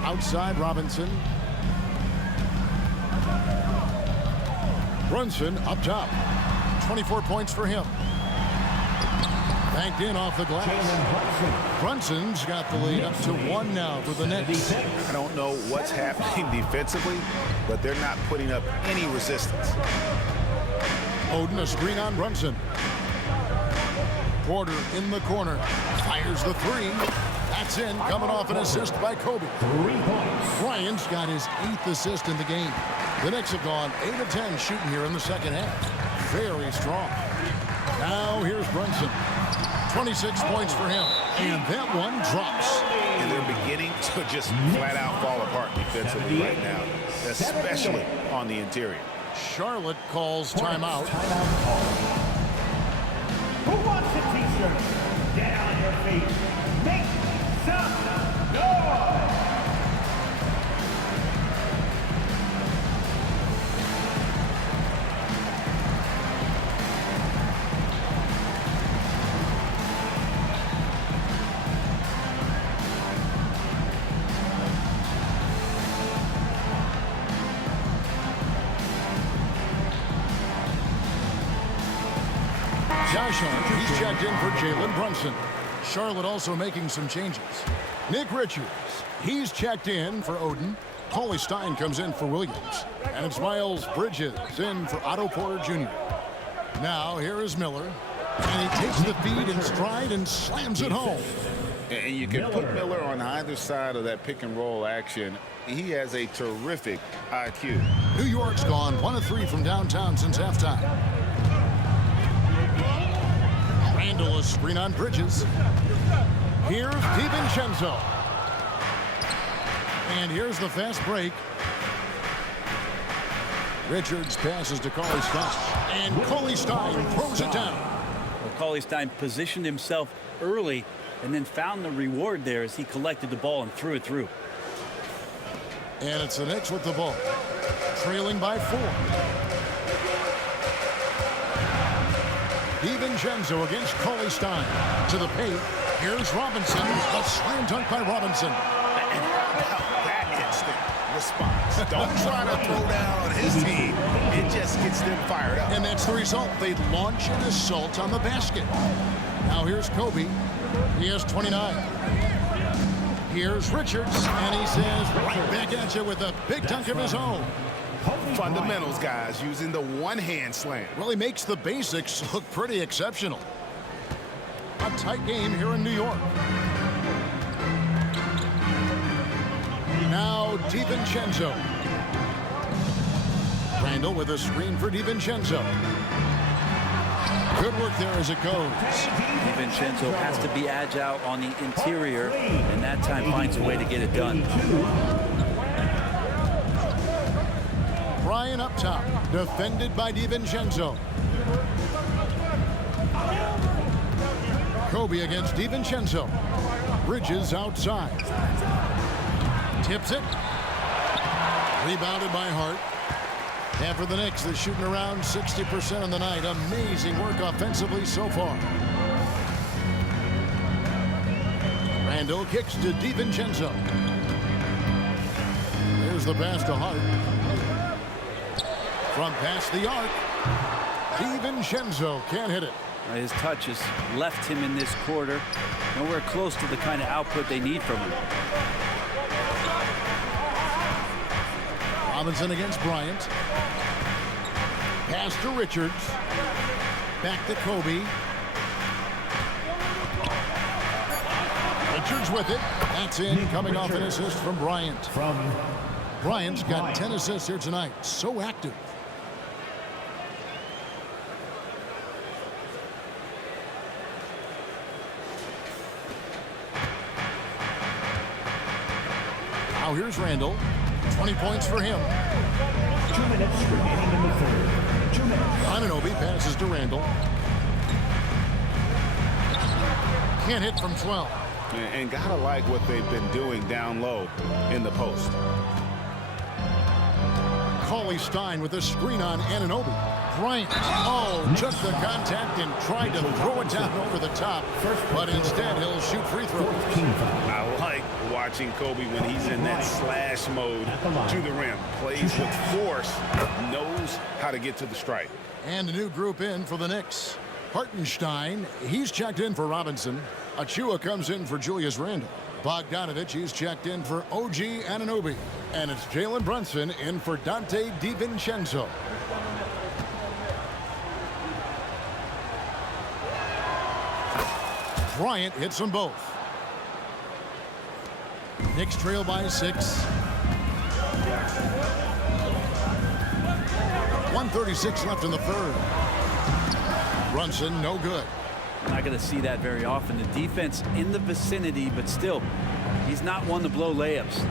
Outside Robinson. Brunson up top. 24 points for him. Banked in off the glass. Brunson's got the lead up to 1 now for the Knicks. I don't know what's happening defensively, but they're not putting up any resistance. Oden, a screen on Brunson. Porter in the corner. Fires the 3. That's in, coming off an assist by Kobe. 3 points. Bryant's got his 8th assist in the game. The Knicks have gone 8 of 10 shooting here in the second half. Very strong. Now here's Brunson. 26 points for him. And that one drops. And they're beginning to just flat out fall apart defensively right now, especially on the interior. Charlotte calls timeout. Who wants a t-shirt? Get on your feet. Make some noise. Josh Hart, he's checked in for Jalen Brunson. Charlotte also making some changes. Nick Richards, he's checked in for Oden. Cauley Stein comes in for Williams. And it's Miles Bridges in for Otto Porter Jr. Now here is Miller. And he takes the feed in stride and slams it home. And you can put Miller on either side of that pick and roll action. He has a terrific IQ. New York's gone 1 of 3 from downtown since halftime. Randall, a screen on Bridges. Here's DiVincenzo. And here's the fast break. Richards passes to Cauley Stein. And Cauley Stein throws it down. Well, Cauley Stein positioned himself early and then found the reward there as he collected the ball and threw it through. And it's the Knicks with the ball. Trailing by 4. DiVincenzo against Cauley Stein. To the paint. Here's Robinson. A slam dunk by Robinson. And how about that instant response? Don't try to throw down on his team. It just gets them fired up. And that's the result. They launch an assault on the basket. Now here's Kobe. He has 29. Here's Richards. And he says right back at you with a big dunk of his own. Fundamentals, guys, using the one-hand slam. Well, he makes the basics look pretty exceptional. A tight game here in New York. Now DiVincenzo. Randall with a screen for DiVincenzo. Good work there as it goes. DiVincenzo has to be agile on the interior, and that time finds a way to get it done. Bryan up top, defended by DiVincenzo. Kobe against DiVincenzo. Bridges outside. Tips it. Rebounded by Hart. And for the Knicks, they're shooting around 60% on the night. Amazing work offensively so far. Randall kicks to DiVincenzo. There's the pass to Hart. From past the arc, DiVincenzo can't hit it. His touch has left him in this quarter. Nowhere close to the kind of output they need from him. Robinson against Bryant. Pass to Richards. Back to Kobe. Richards with it. That's in, coming off an assist from Bryant. Bryant's got 10 assists here tonight. So active. Now here's Randall. 20 points for him. 2 minutes remaining in the third. 2 minutes. Anunoby passes to Randall. Can't hit from 12. And gotta like what they've been doing down low in the post. Cauley Stein with a screen on Anunoby. Bryant, took the contact and tried to throw it down over the top, but instead he'll shoot free throws. I like watching Kobe when he's in that slash mode to the rim. Plays with force, knows how to get to the stripe. And a new group in for the Knicks. Hartenstein, he's checked in for Robinson. Achua comes in for Julius Randle. Bogdanovich, he's checked in for OG Anunoby. And it's Jalen Brunson in for Dante DiVincenzo. Bryant hits them both. Knicks trail by 6. 1:36 left in the third. Brunson, no good. We're not going to see that very often. The defense in the vicinity, but still, he's not one to blow layups.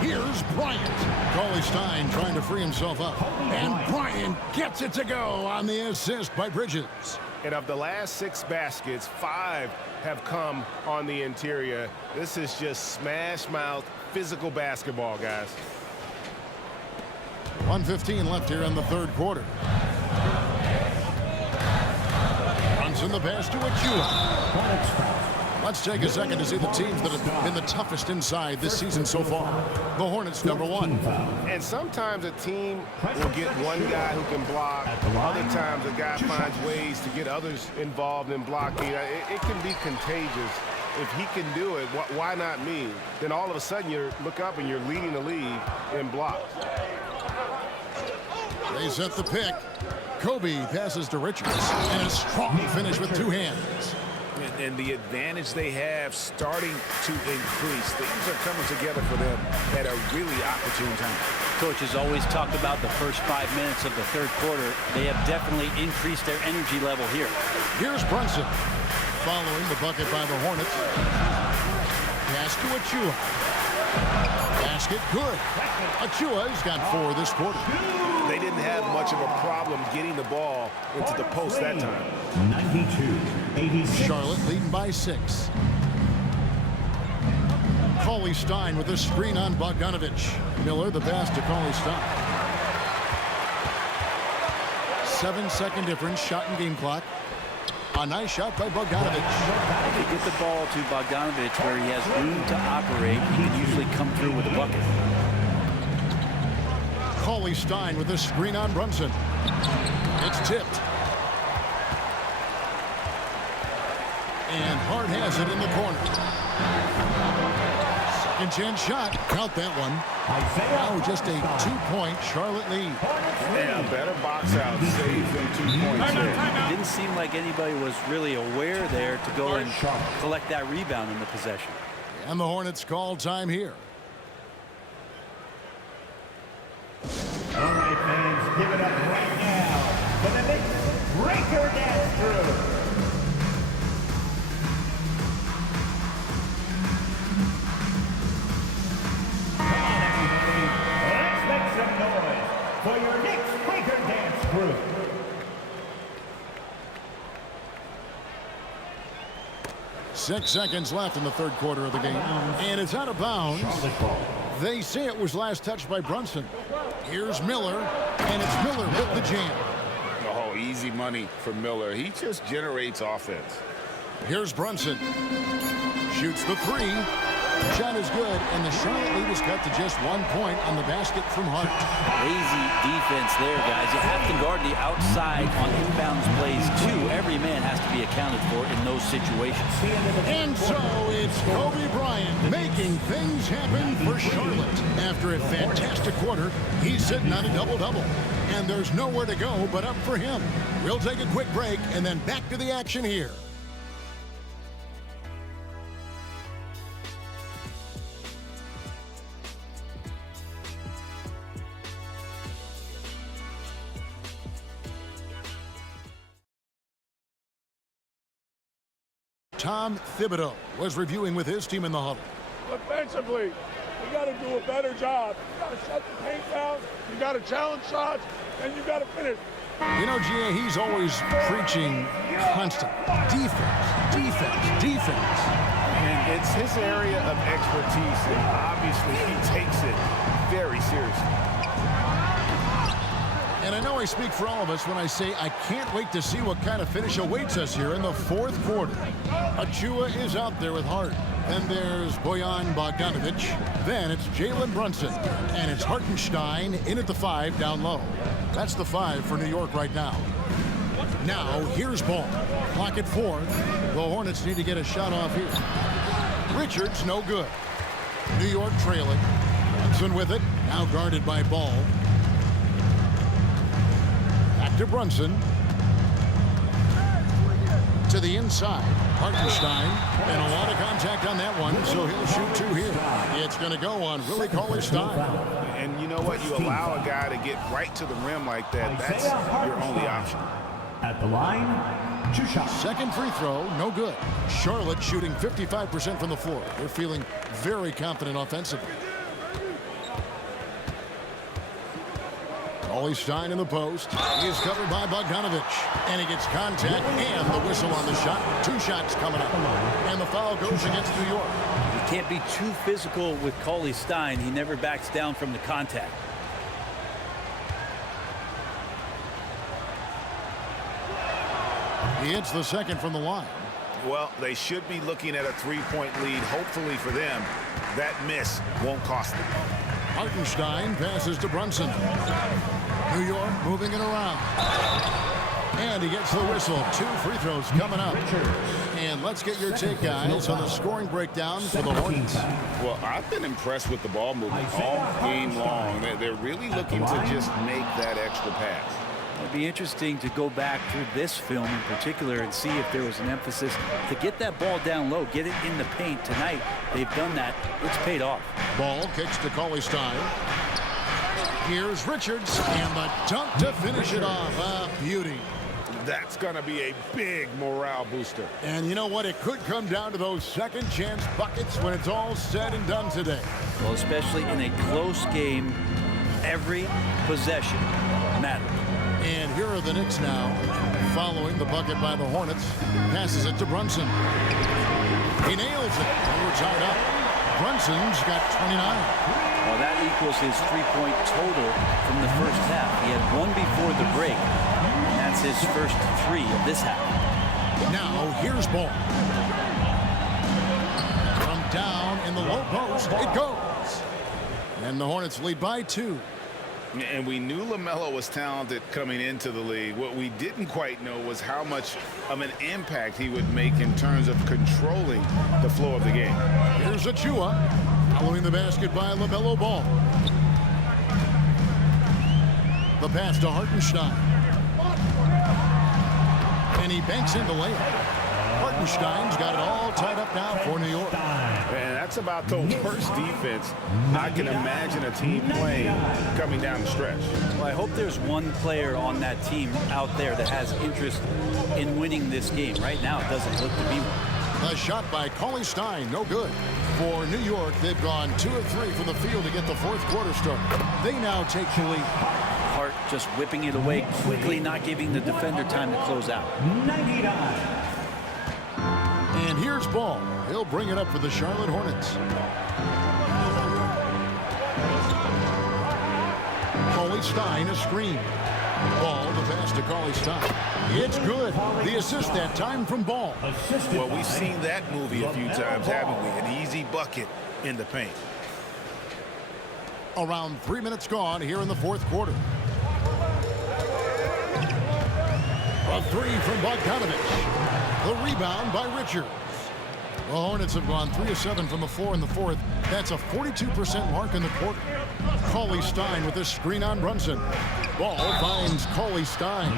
Here's Bryant. Cauley Stein trying to free himself up. And Bryant gets it to go on the assist by Bridges. And of the last 6 baskets, 5 have come on the interior. This is just smash mouth physical basketball, guys. 1:15 left here in the third quarter. Runs in the pass to Achua. Let's take a second to see the teams that have been the toughest inside this season so far. The Hornets, number 1. And sometimes a team will get one guy who can block. Other times a guy finds ways to get others involved in blocking. It can be contagious. If he can do it, why not me? Then all of a sudden you look up and you're leading the league in blocks. They set the pick. Kobe passes to Richards. And a strong finish with 2 hands. And the advantage they have starting to increase. Things are coming together for them at a really opportune time. Coach has always talked about the first 5 minutes of the third quarter. They have definitely increased their energy level here. Here's Brunson. Following the bucket by the Hornets. Pass to Achua. Basket good. Achua's got 4 this quarter. They didn't have much of a problem getting the ball into the post that time. 92-86. Charlotte leading by 6. Cauley Stein with a screen on Bogdanovich. Miller the pass to Cauley Stein. 7-second difference, shot and game clock. A nice shot by Bogdanovich. If you get the ball to Bogdanovich where he has room to operate, he can usually come through with a bucket. Cauley Stein with a screen on Brunson. It's tipped. And Hart has it in the corner. Second chance shot. Count that one. Now just a 2-point Charlotte lead. And a better box out saves them 2 points there. It didn't seem like anybody was really aware there to go and collect that rebound in the possession. And the Hornets call time here. All right, fans, give it up right now for the Knicks breaker dance crew. Come on, everybody, let's make some noise for your Knicks breaker dance crew. Six seconds left in the third quarter of the game. And it's out of bounds. They say it was last touched by Brunson. Here's Miller, and it's Miller with the jam. Oh, easy money for Miller. He just generates offense. Here's Brunson. Shoots the three. Shot is good, and the Charlotte lead is cut to just 1 point on the basket from Hart. Lazy defense there, guys. You have to guard the outside on inbounds plays, too. Every man has to be accounted for in those situations. And so it's Kobe Bryant making things happen for Charlotte. After a fantastic quarter, he's sitting on a double-double. And there's nowhere to go but up for him. We'll take a quick break and then back to the action here. Tom Thibodeau was reviewing with his team in the huddle. Offensively, we got to do a better job. You got to shut the paint down. You got to challenge shots, and you got to finish. You know, G.A., he's always preaching constant defense, defense, defense. And it's his area of expertise, and obviously he takes it very seriously. And I know I speak for all of us when I say I can't wait to see what kind of finish awaits us here in the fourth quarter. Achua is out there with Hart. Then there's Bojan Bogdanovic. Then it's Jalen Brunson. And it's Hartenstein in at the 5 down low. That's the 5 for New York right now. Now, here's Ball. Clock at 4. The Hornets need to get a shot off here. Richards, no good. New York trailing. Brunson with it. Now guarded by Ball. To Brunson. To the inside. Hartenstein. And a lot of contact on that one, so he'll shoot 2 here. It's going to go on Willie Cauley-Stein. And you know what? You allow a guy to get right to the rim like that. That's your only option. At the line, 2 shots. Second free throw, no good. Charlotte shooting 55% from the floor. They're feeling very confident offensively. Cauley-Stein in the post. He is covered by Bogdanovic. And he gets contact and the whistle on the shot. 2 shots coming up. And the foul goes against New York. You can't be too physical with Cauley-Stein. He never backs down from the contact. He hits the second from the line. Well, they should be looking at a 3-point lead. Hopefully for them, that miss won't cost them. Hartenstein passes to Brunson. New York moving it around. And he gets the whistle. 2 free throws coming up. And let's get your take, guys, on the scoring breakdown for the Hornets. Well, I've been impressed with the ball movement all game long. They're really looking to just make that extra pass. It'd be interesting to go back through this film in particular and see if there was an emphasis to get that ball down low, get it in the paint. Tonight, they've done that. It's paid off. Ball kicks to Cauley-Stein. Here's Richards, and the dunk to finish it off. A beauty. That's going to be a big morale booster. And you know what? It could come down to those second chance buckets when it's all said and done today. Well, especially in a close game, every possession matters. And here are the Knicks now, following the bucket by the Hornets. Passes it to Brunson. He nails it. And we're tied up. Brunson's got 29. Well, that equals his 3-point total from the first half. He had 1 before the break. And that's his first 3 of this half. Now, here's Ball. From down in the low post, it goes. And the Hornets lead by 2. And we knew LaMelo was talented coming into the league. What we didn't quite know was how much of an impact he would make in terms of controlling the flow of the game. Here's Achua, following the basket by LaMelo Ball. The pass to Hartenstein. And he banks in the layup. Hartenstein's got it all tied up now for New York. And that's about the worst defense I can imagine a team playing coming down the stretch. Well, I hope there's one player on that team out there that has interest in winning this game. Right now, it doesn't look to be one. A shot by Cauley-Stein, no good. For New York, they've gone 2 of 3 from the field to get the fourth quarter started. They now take the lead. Hart just whipping it away quickly, not giving the defender time to close out. 99. And here's Ball. He'll bring it up for the Charlotte Hornets. Cauley-Stein, a screen. Ball, the pass to Cauley-Stein. It's good. The assist that time from Ball. Well, we've seen that movie a few times, haven't we? An easy bucket in the paint. Around 3 minutes gone here in the fourth quarter. A three from Bogdanovich. The rebound by Richards. The Hornets have gone 3 of 7 from the floor in the fourth. That's a 42% mark in the quarter. Cauley-Stein with a screen on Brunson. Ball finds Cauley-Stein.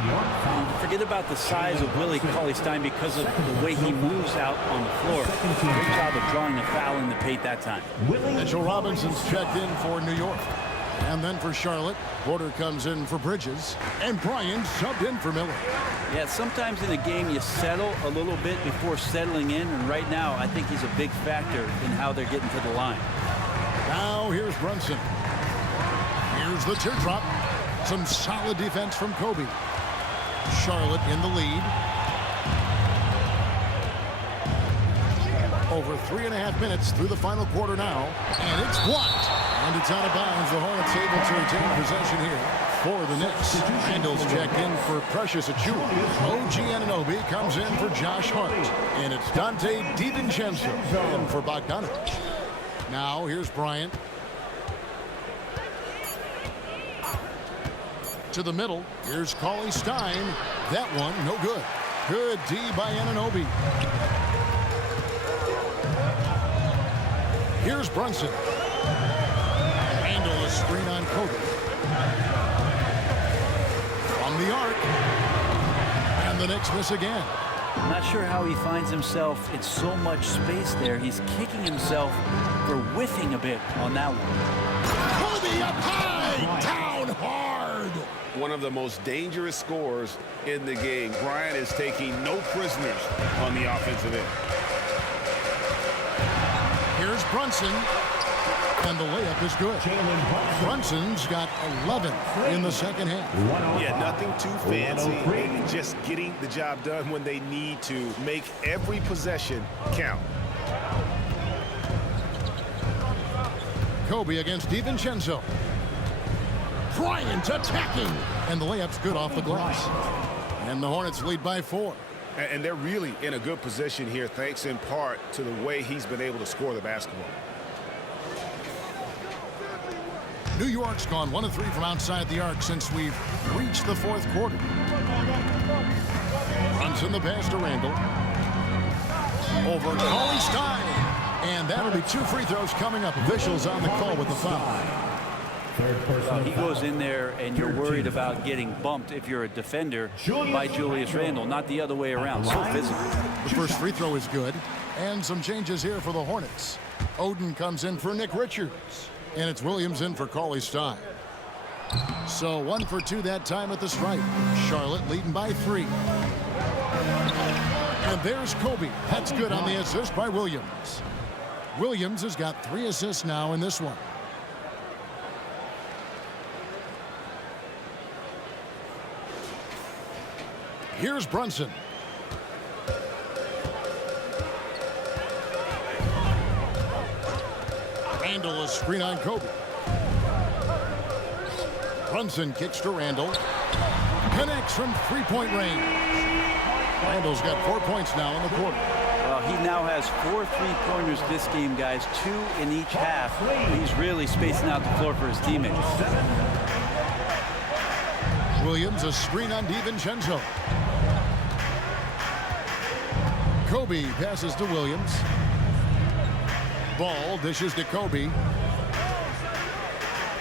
Forget about the size of Willie Cauley-Stein because of the way he moves out on the floor. Great job of drawing a foul in the paint that time. Mitchell Robinson's checked in for New York. And then for Charlotte, Porter comes in for Bridges. And Bryant subbed in for Miller. Yeah, sometimes in a game you settle a little bit before settling in. And right now, I think he's a big factor in how they're getting to the line. Now here's Brunson. Here's the teardrop. Some solid defense from Kobe. Charlotte in the lead. Over 3.5 minutes through the final quarter now. And it's blocked. And it's out of bounds. The Hornets able to retain possession here for the Knicks. Randall's checked in for Precious Achiuwa. OG Anunoby comes in for Josh Hart. And it's Dante DiVincenzo in for Bogdanovich. Now here's Bryant. To the middle. Here's Cauley-Stein. That one, no good. Good D by Anunoby. Here's Brunson. Randall, a screen on Kobe. From the arc. And the Knicks miss again. I'm not sure how he finds himself in so much space there. He's kicking himself for whiffing a bit on that one. Kobe up high, down hard. One of the most dangerous scorers in the game. Bryant is taking no prisoners on the offensive end. Here's Brunson. And the layup is good. Brunson's got 11 in the second half. Yeah, nothing too fancy. Just getting the job done when they need to. Make every possession count. Kobe against DiVincenzo. Bryant attacking. And the layup's good off the glass. And the Hornets lead by 4. And they're really in a good position here, thanks in part to the way he's been able to score the basketball. New York's gone 1 of 3 from outside the arc since we've reached the fourth quarter. Brunson the pass to Randall. Over Cauley-Stein. And that'll be 2 free throws coming up. Officials on the call with the foul. He goes in there and you're worried about getting bumped if you're a defender by Julius Randle, not the other way around. So physical. The first free throw is good. And some changes here for the Hornets. Oden comes in for Nick Richards. And it's Williams in for Cauley-Stein. So 1 for 2 that time at the stripe. Charlotte leading by 3. And there's Kobe. That's good on the assist by Williams. Williams has got 3 assists now in this one. Here's Brunson. Randall, a screen on Kobe. Brunson kicks to Randall. Connects from three-point range. Randall's got 4 points now in the quarter. Well, he now has 4 3-pointers this game, guys. 2 in each half. He's really spacing out the floor for his teammates. Williams, a screen on DiVincenzo. Kobe passes to Williams. Ball dishes to Kobe.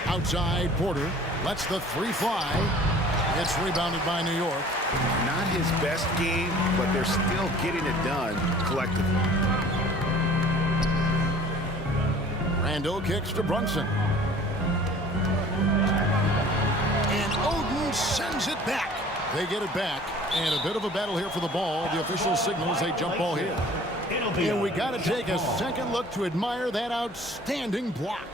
Outside, Porter lets the 3 fly. It's rebounded by New York. Not his best game, but they're still getting it done collectively. Randall kicks to Brunson. And Oden sends it back. They get it back. And a bit of a battle here for the ball. The official signals a jump ball here. And we got to take a second look to admire that outstanding block.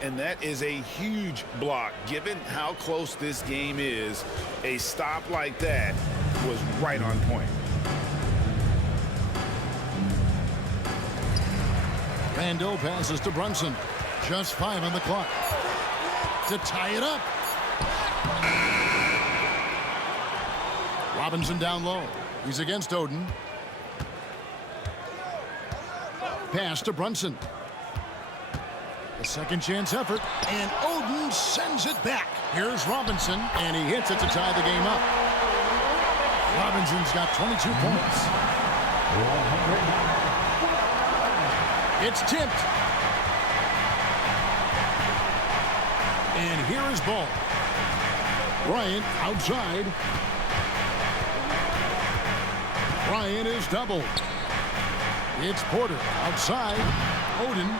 And that is a huge block. Given how close this game is, a stop like that was right on point. Randall passes to Brunson. Just 5 on the clock. To tie it up. Robinson down low. He's against Oden. Pass to Brunson. A second chance effort, and Oden sends it back. Here's Robinson, and he hits it to tie the game up. Robinson's got 22 points. It's tipped. And here is ball. Bryant outside. Bryant is doubled. It's Porter outside. Oden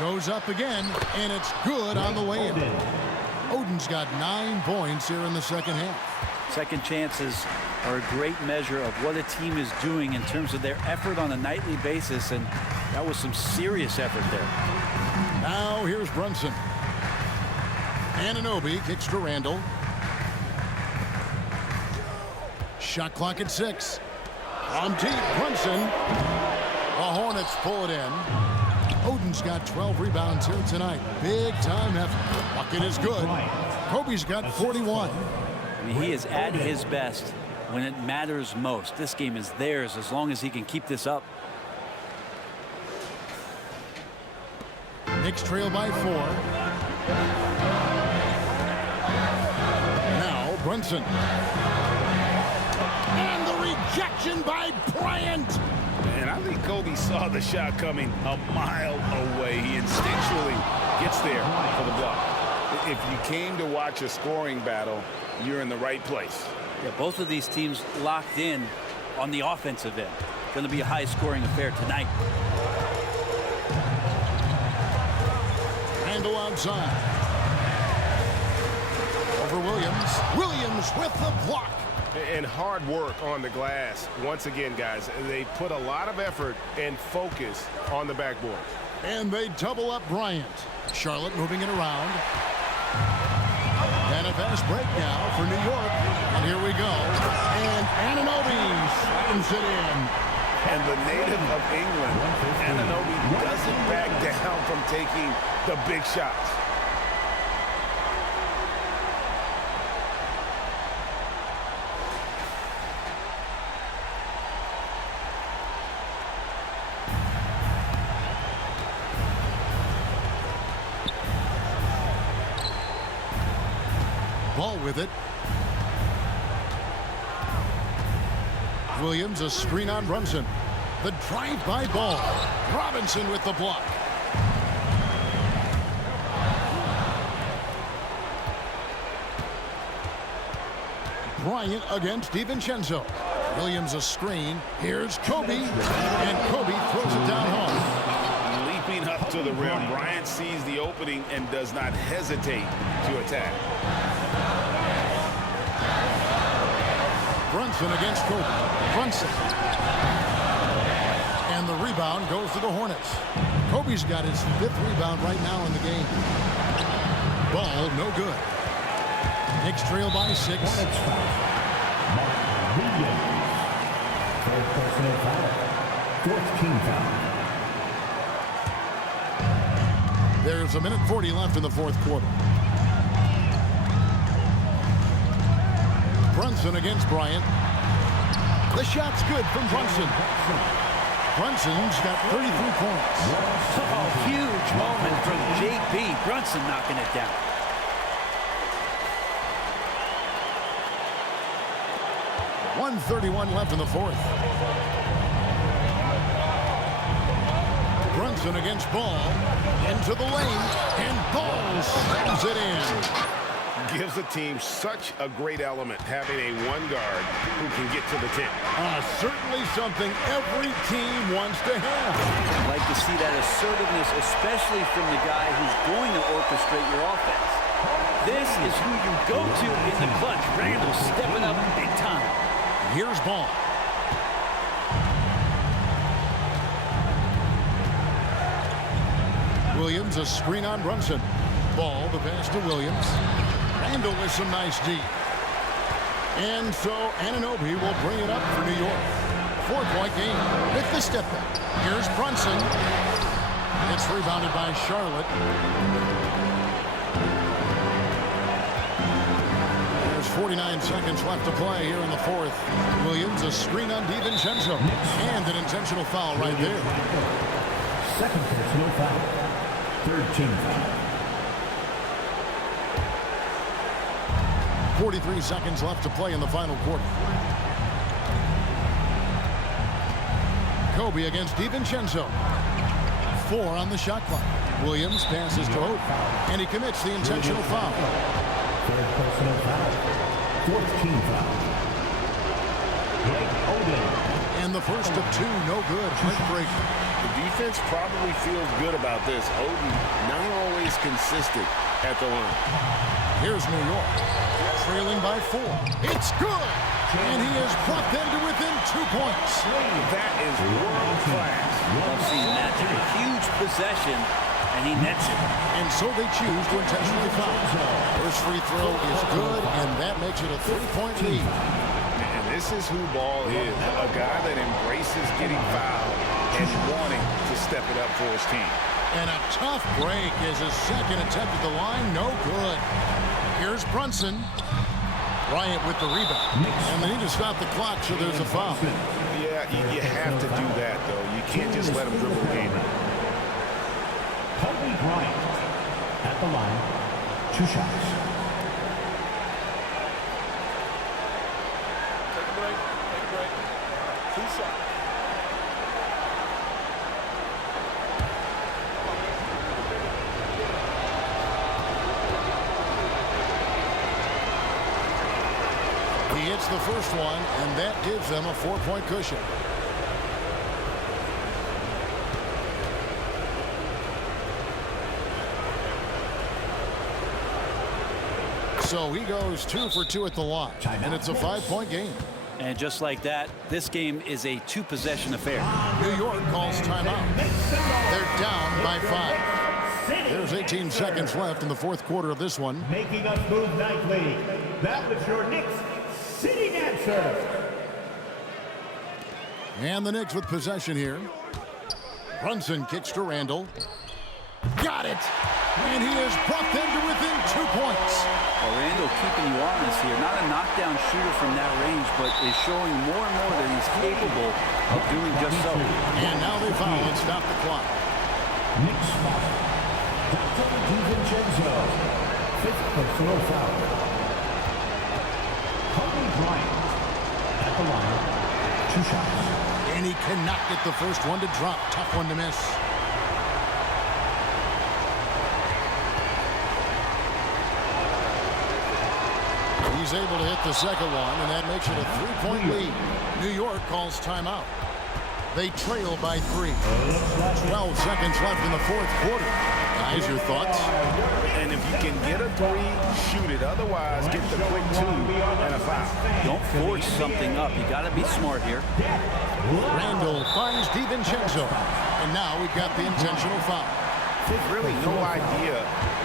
goes up again, and it's good on the way in. Oden's got 9 points here in the second half. Second chances are a great measure of what a team is doing in terms of their effort on a nightly basis, and that was some serious effort there. Now here's Brunson. Anunoby kicks to Randall. Shot clock at 6. On deep, Brunson. The Hornets pull it in. Oden's got 12 rebounds here tonight. Big time effort. Bucket is good. Kobe's got 41. I mean, he is at his best when it matters most. This game is theirs as long as he can keep this up. Knicks trail by 4. Now Brunson. And the rejection by Bryant. And I think Kobe saw the shot coming a mile away. He instinctually gets there for the block. If you came to watch a scoring battle, you're in the right place. Yeah, both of these teams locked in on the offensive end. Going to be a high-scoring affair tonight. Randall outside. Over Williams. Williams with the block. And hard work on the glass. Once again, guys, they put a lot of effort and focus on the backboard. And they double up Bryant. Charlotte moving it around. And a fast break now for New York. And here we go. And Anunoby slams it in. And the native of England, Anunoby doesn't back down from taking the big shots. Ball with it. Williams, a screen on Brunson. The drive-by ball. Robinson with the block. Bryant against DiVincenzo. Williams a screen. Here's Kobe. And Kobe throws it down home. Leaping up to the rim, Bryant sees the opening and does not hesitate to attack. Brunson against Kobe. Brunson. And the rebound goes to the Hornets. Kobe's got his 5th rebound right now in the game. Ball no good. Knicks trail by 6. There's a minute 40 left in the 4th quarter. Brunson against Bryant. The shot's good from Brunson. Brunson's got 33 points. A huge moment from JB. Brunson knocking it down. .131 left in the 4th. Brunson against Ball. Into the lane. And Ball slams it in. gives a team such a great element having a one guard who can get to the 10. Certainly something every team wants to have. I'd like to see that assertiveness, especially from the guy who's going to orchestrate your offense. This is who you go to in the clutch. Randall stepping up big time. Here's Ball. Williams, a screen on Brunson. Ball, the pass to Williams. Randall with some nice D. And so Anunoby will bring it up for New York. 4-point game with the step back. Here's Brunson. It's rebounded by Charlotte. There's 49 seconds left to play here in the fourth. Williams, a screen on DiVincenzo. And an intentional foul right there. Second personal foul. Third team foul. 43 seconds left to play in the final quarter. Kobe against DiVincenzo. 4 on the shot clock. Williams passes to Oden, and he commits the intentional foul. Third personal foul. Fourth team foul. Oden. And the first of 2, no good. Heartbreaker. The defense probably feels good about this. Oden not always consistent at the line. Here's New York, trailing by 4. It's good! And he has brought them to within 2 points. That is world class. Love seeing that. A huge possession, and he nets it. And so they choose to intentionally foul. First free throw is good, and that makes it a 3-point lead. And this is who Ball is, a guy that embraces getting fouled and wanting to step it up for his team. And a tough break is his second attempt at the line. No good. Here's Brunson. Bryant with the rebound. And they need to stop the clock, so there's a foul. Yeah, you have to do that, though. You can't just let him dribble the game out. Kobe Bryant at the line. 2 shots. Take a break. Take a break. 2 shots. He hits the first one, and that gives them a 4-point cushion. So he goes 2 for 2 at the line, and it's a 5-point game. And just like that, this game is a 2-possession affair. New York calls timeout. They're down by 5. There's 18 seconds left in the fourth quarter of this one. Making us move nightly. That was your Knicks City Dancer. And the Knicks with possession here. Brunson kicks to Randall. Got it! And he has brought them to within 2 points. Well, Randall keeping you honest here. Not a knockdown shooter from that range, but is showing more and more that he's capable of doing just so. And now they foul and stop the clock. Knicks foul. Dr. DiVincenzo. 5th personal foul. Kobe Bryant at the line. 2 shots. And he cannot get the first one to drop. Tough one to miss. He's able to hit the second one, and that makes it a 3-point lead. New York calls timeout. They trail by 3. 12 seconds left in the fourth quarter. Guys, your thoughts? And if you can get a 3, shoot it. Otherwise, get the quick 2 and a foul. Don't force something up. You got to be smart here. Randall finds DiVincenzo. And now we've got the intentional foul. Really no idea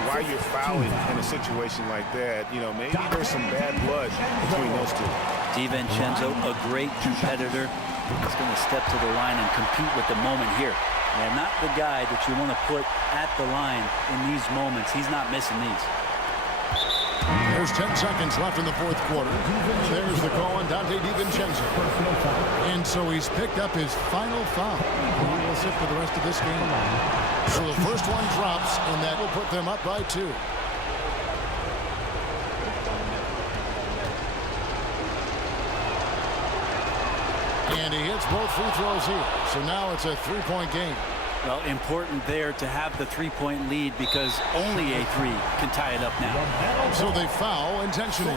why you're fouling in a situation like that. You know, maybe there's some bad blood between those two. DiVincenzo, a great competitor. He's going to step to the line and compete with the moment here. And not the guy that you want to put at the line in these moments. He's not missing these. There's 10 seconds left in the fourth quarter. There's the call on Dante DiVincenzo. And so he's picked up his final foul. He will sit for the rest of this game. So the first one drops, and that will put them up by 2. And he hits both free throws here. So now it's a 3-point game. Well, important there to have the three-point lead because only a three can tie it up now. So they foul intentionally.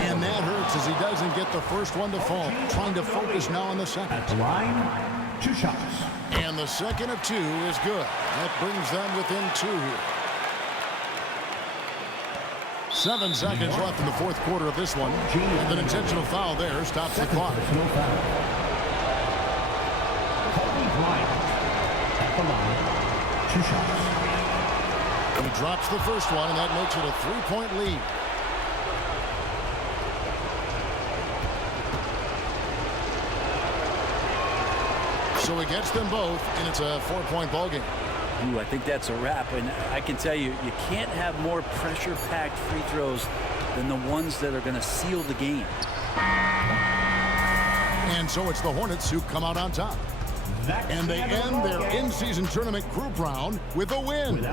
And that hurts as he doesn't get the first one to fall. Trying to focus now on the second. At the line, 2 shots. And the second of 2 is good. That brings them within 2 here. 7 seconds left in the fourth quarter of this one. And an intentional foul there stops the clock. At the line, 2 shots. He drops the first one, and that makes it a 3-point lead. So he gets them both, and it's a 4-point ball game. Ooh, I think that's a wrap, and I can tell you, you can't have more pressure-packed free throws than the ones that are going to seal the game. And so it's the Hornets who come out on top. And they end their in-season tournament group round with a win,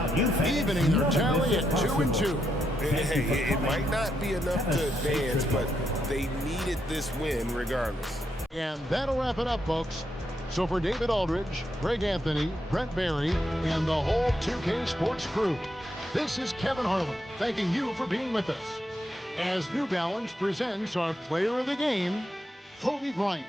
evening their tally at 2-2. Hey, it might not be enough to advance, but they needed this win regardless. And that'll wrap it up, folks. So for David Aldridge, Greg Anthony, Brent Barry, and the whole 2K Sports crew, this is Kevin Harlan thanking you for being with us as New Balance presents our player of the game, Kobe Bryant.